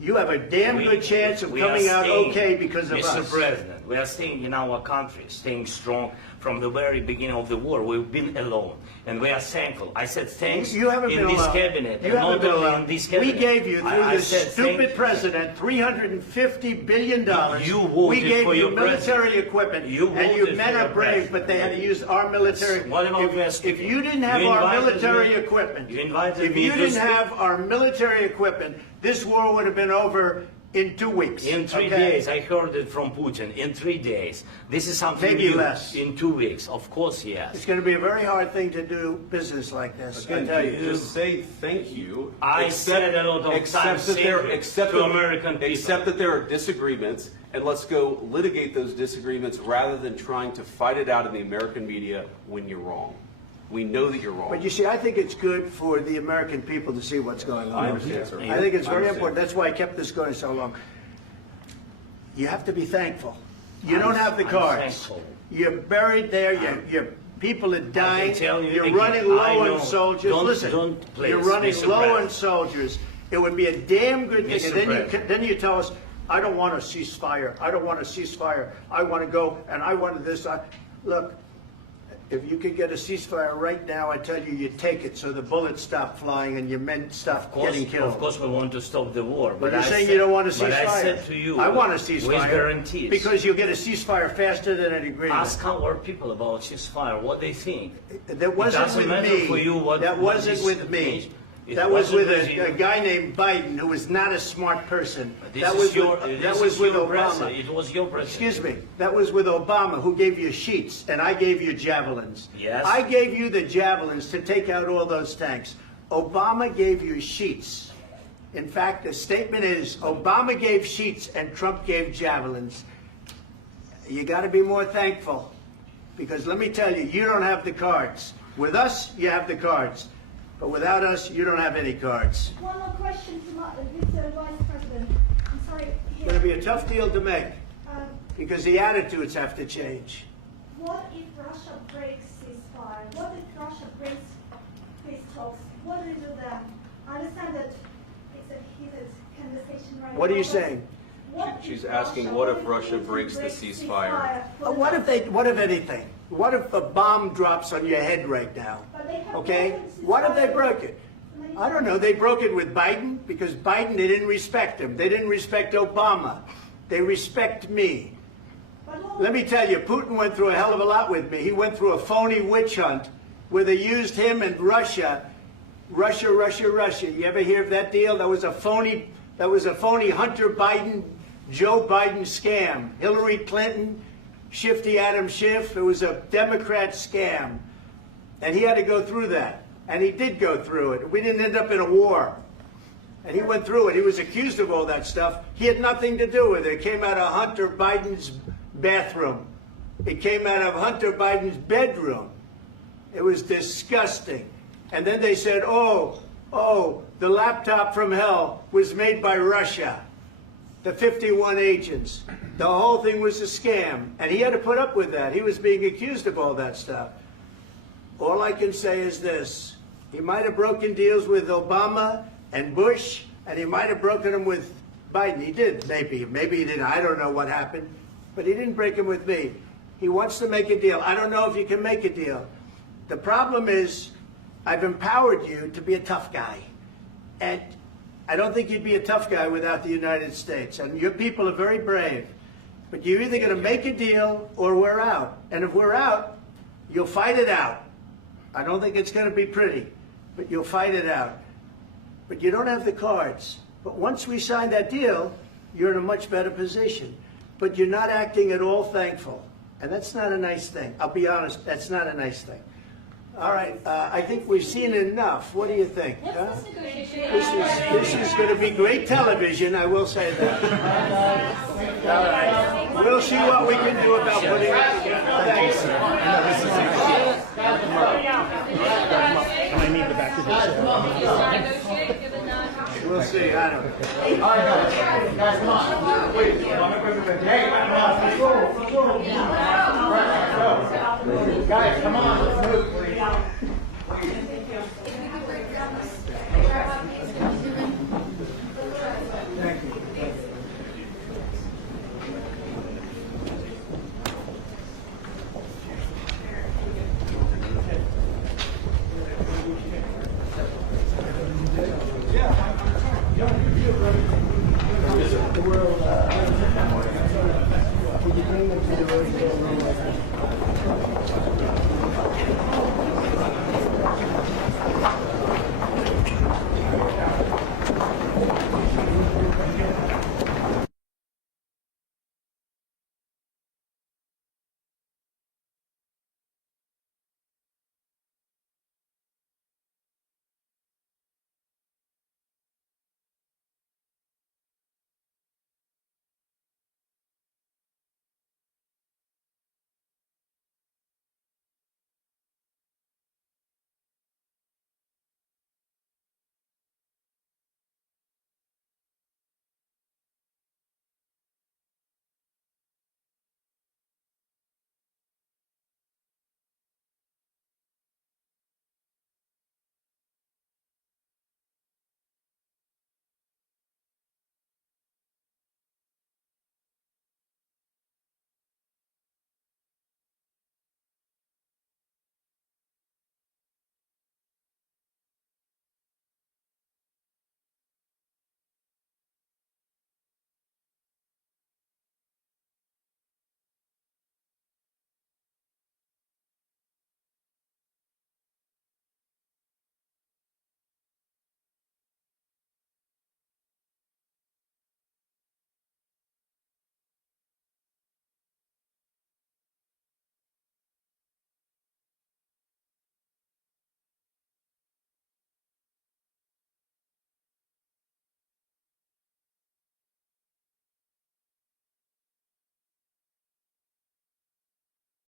You have a damn good chance of we are coming out staying, okay because of Mr. us. President, we are staying in our country, staying strong from the very beginning of the war. We've been alone, and we are thankful. I said thanks You haven't in been this alone. cabinet, You and haven't not been only alone. in this We cabinet. gave you, through I this said stupid president, $350 billion. You voted we gave for you your military president. equipment, You and you voted men for are your brave, president. but they had to use our military. What about West If people? you didn't have You our invited military me- equipment, you invited if me you to didn't speak. have our military equipment, this war would have been over in 2 weeks. In 3 okay? days, I heard it from Putin. In 3 days, this is something Maybe new. less. In 2 weeks, of course, yes. It's going to be a very hard thing to do business like this. I Again, tell you. just say thank you. I said a lot of times that there, thank you except to that, American people. Except that there are disagreements, and let's go litigate those disagreements rather than trying to fight it out in the American media when you're wrong. We know that you're wrong. But you see, I think it's good for the American people to see what's going on. I understand, sir. I think it's I very understand. important. That's why I kept this going so long. You have to be thankful. You don't have the I'm cards. thankful. You're buried there. Your people are dying. tell you You're again, running I low know. on soldiers. Don't- Listen, don't please, you're running Mr. low on President. soldiers. It would be a damn good thing. Mr. And then President. then you tell us, I don't want a ceasefire. I don't want a ceasefire. I want to go and I want this. Look, if you could get a ceasefire right now, I tell you, you take it so the bullets stop flying and your men stop getting killed. Of course, we want to stop the war. But you're I saying said- you don't want a ceasefire. But I said to you, I want a with ceasefire. guarantees. Because you'll get a ceasefire faster than an agreement. Ask our people about ceasefire, what they think. That wasn't it doesn't with matter me. for you what That what wasn't this with me. means. It That was wasn't with you. a guy named Biden who was not a smart person. This That is was your- with, this that is was with your Obama. president. It was your president. Excuse me. That was with Obama, who gave you sheets, and I gave you javelins. Yes. I gave you the javelins to take out all those tanks. Obama gave you sheets. In fact, the statement is Obama gave sheets and Trump gave javelins. You got to be more thankful, because let me tell you, you don't have the cards. With us, you have the cards. But without us, you don't have any cards. One more question to Mr. Vice President. I'm sorry. It's going to be a tough deal to make, Um, because the attitudes have to change. what if Russia breaks ceasefire? What if Russia breaks peace talks? What do you do then? I understand that it's a heated conversation right now. What are you but saying? She's asking, what if Russia breaks the ceasefire? What if anything? What if a bomb drops on your head right now? Okay? What if they broke it? I don't know. They broke it with Biden because Biden, they didn't respect him. They didn't respect Obama. They respect me. Let me tell you, Putin went through a hell of a lot with me. He went through a phony witch hunt where they used him and Russia. Russia. You ever hear of that deal? That was a phony Hunter Biden, Joe Biden scam. Hillary Clinton, Shifty Adam Schiff. It was a Democrat scam. And he had to go through that. And he did go through it. We didn't end up in a war. And he went through it. He was accused of all that stuff. He had nothing to do with it. It came out of Hunter Biden's bathroom. It came out of Hunter Biden's bedroom. It was disgusting. And then they said, oh, the laptop from hell was made by Russia. The 51 agents. The whole thing was a scam. And he had to put up with that. He was being accused of all that stuff. All I can say is this. He might have broken deals with Obama and Bush, and he might have broken them with Biden. He did, maybe. Maybe he didn't. I don't know what happened. But he didn't break them with me. He wants to make a deal. I don't know if you can make a deal. The problem is, I've empowered you to be a tough guy. And I don't think you'd be a tough guy without the United States. And your people are very brave. But you're either going to make a deal or we're out. And if we're out, you'll fight it out. I don't think it's going to be pretty, but you'll fight it out. But you don't have the cards. But once we sign that deal, you're in a much better position. But you're not acting at all thankful. And that's not a nice thing. I'll be honest, that's not a nice thing. All right, I think we've seen enough. What do you think? Huh? This is going to be great television, I will say that. All right. We'll see what we can do about putting it together. Thanks. I need the back of this. We'll see. I don't know. All right, guys, come on. Wait, hey, guys, come on. Let's move, please. Thank you. Would you bring them to the room?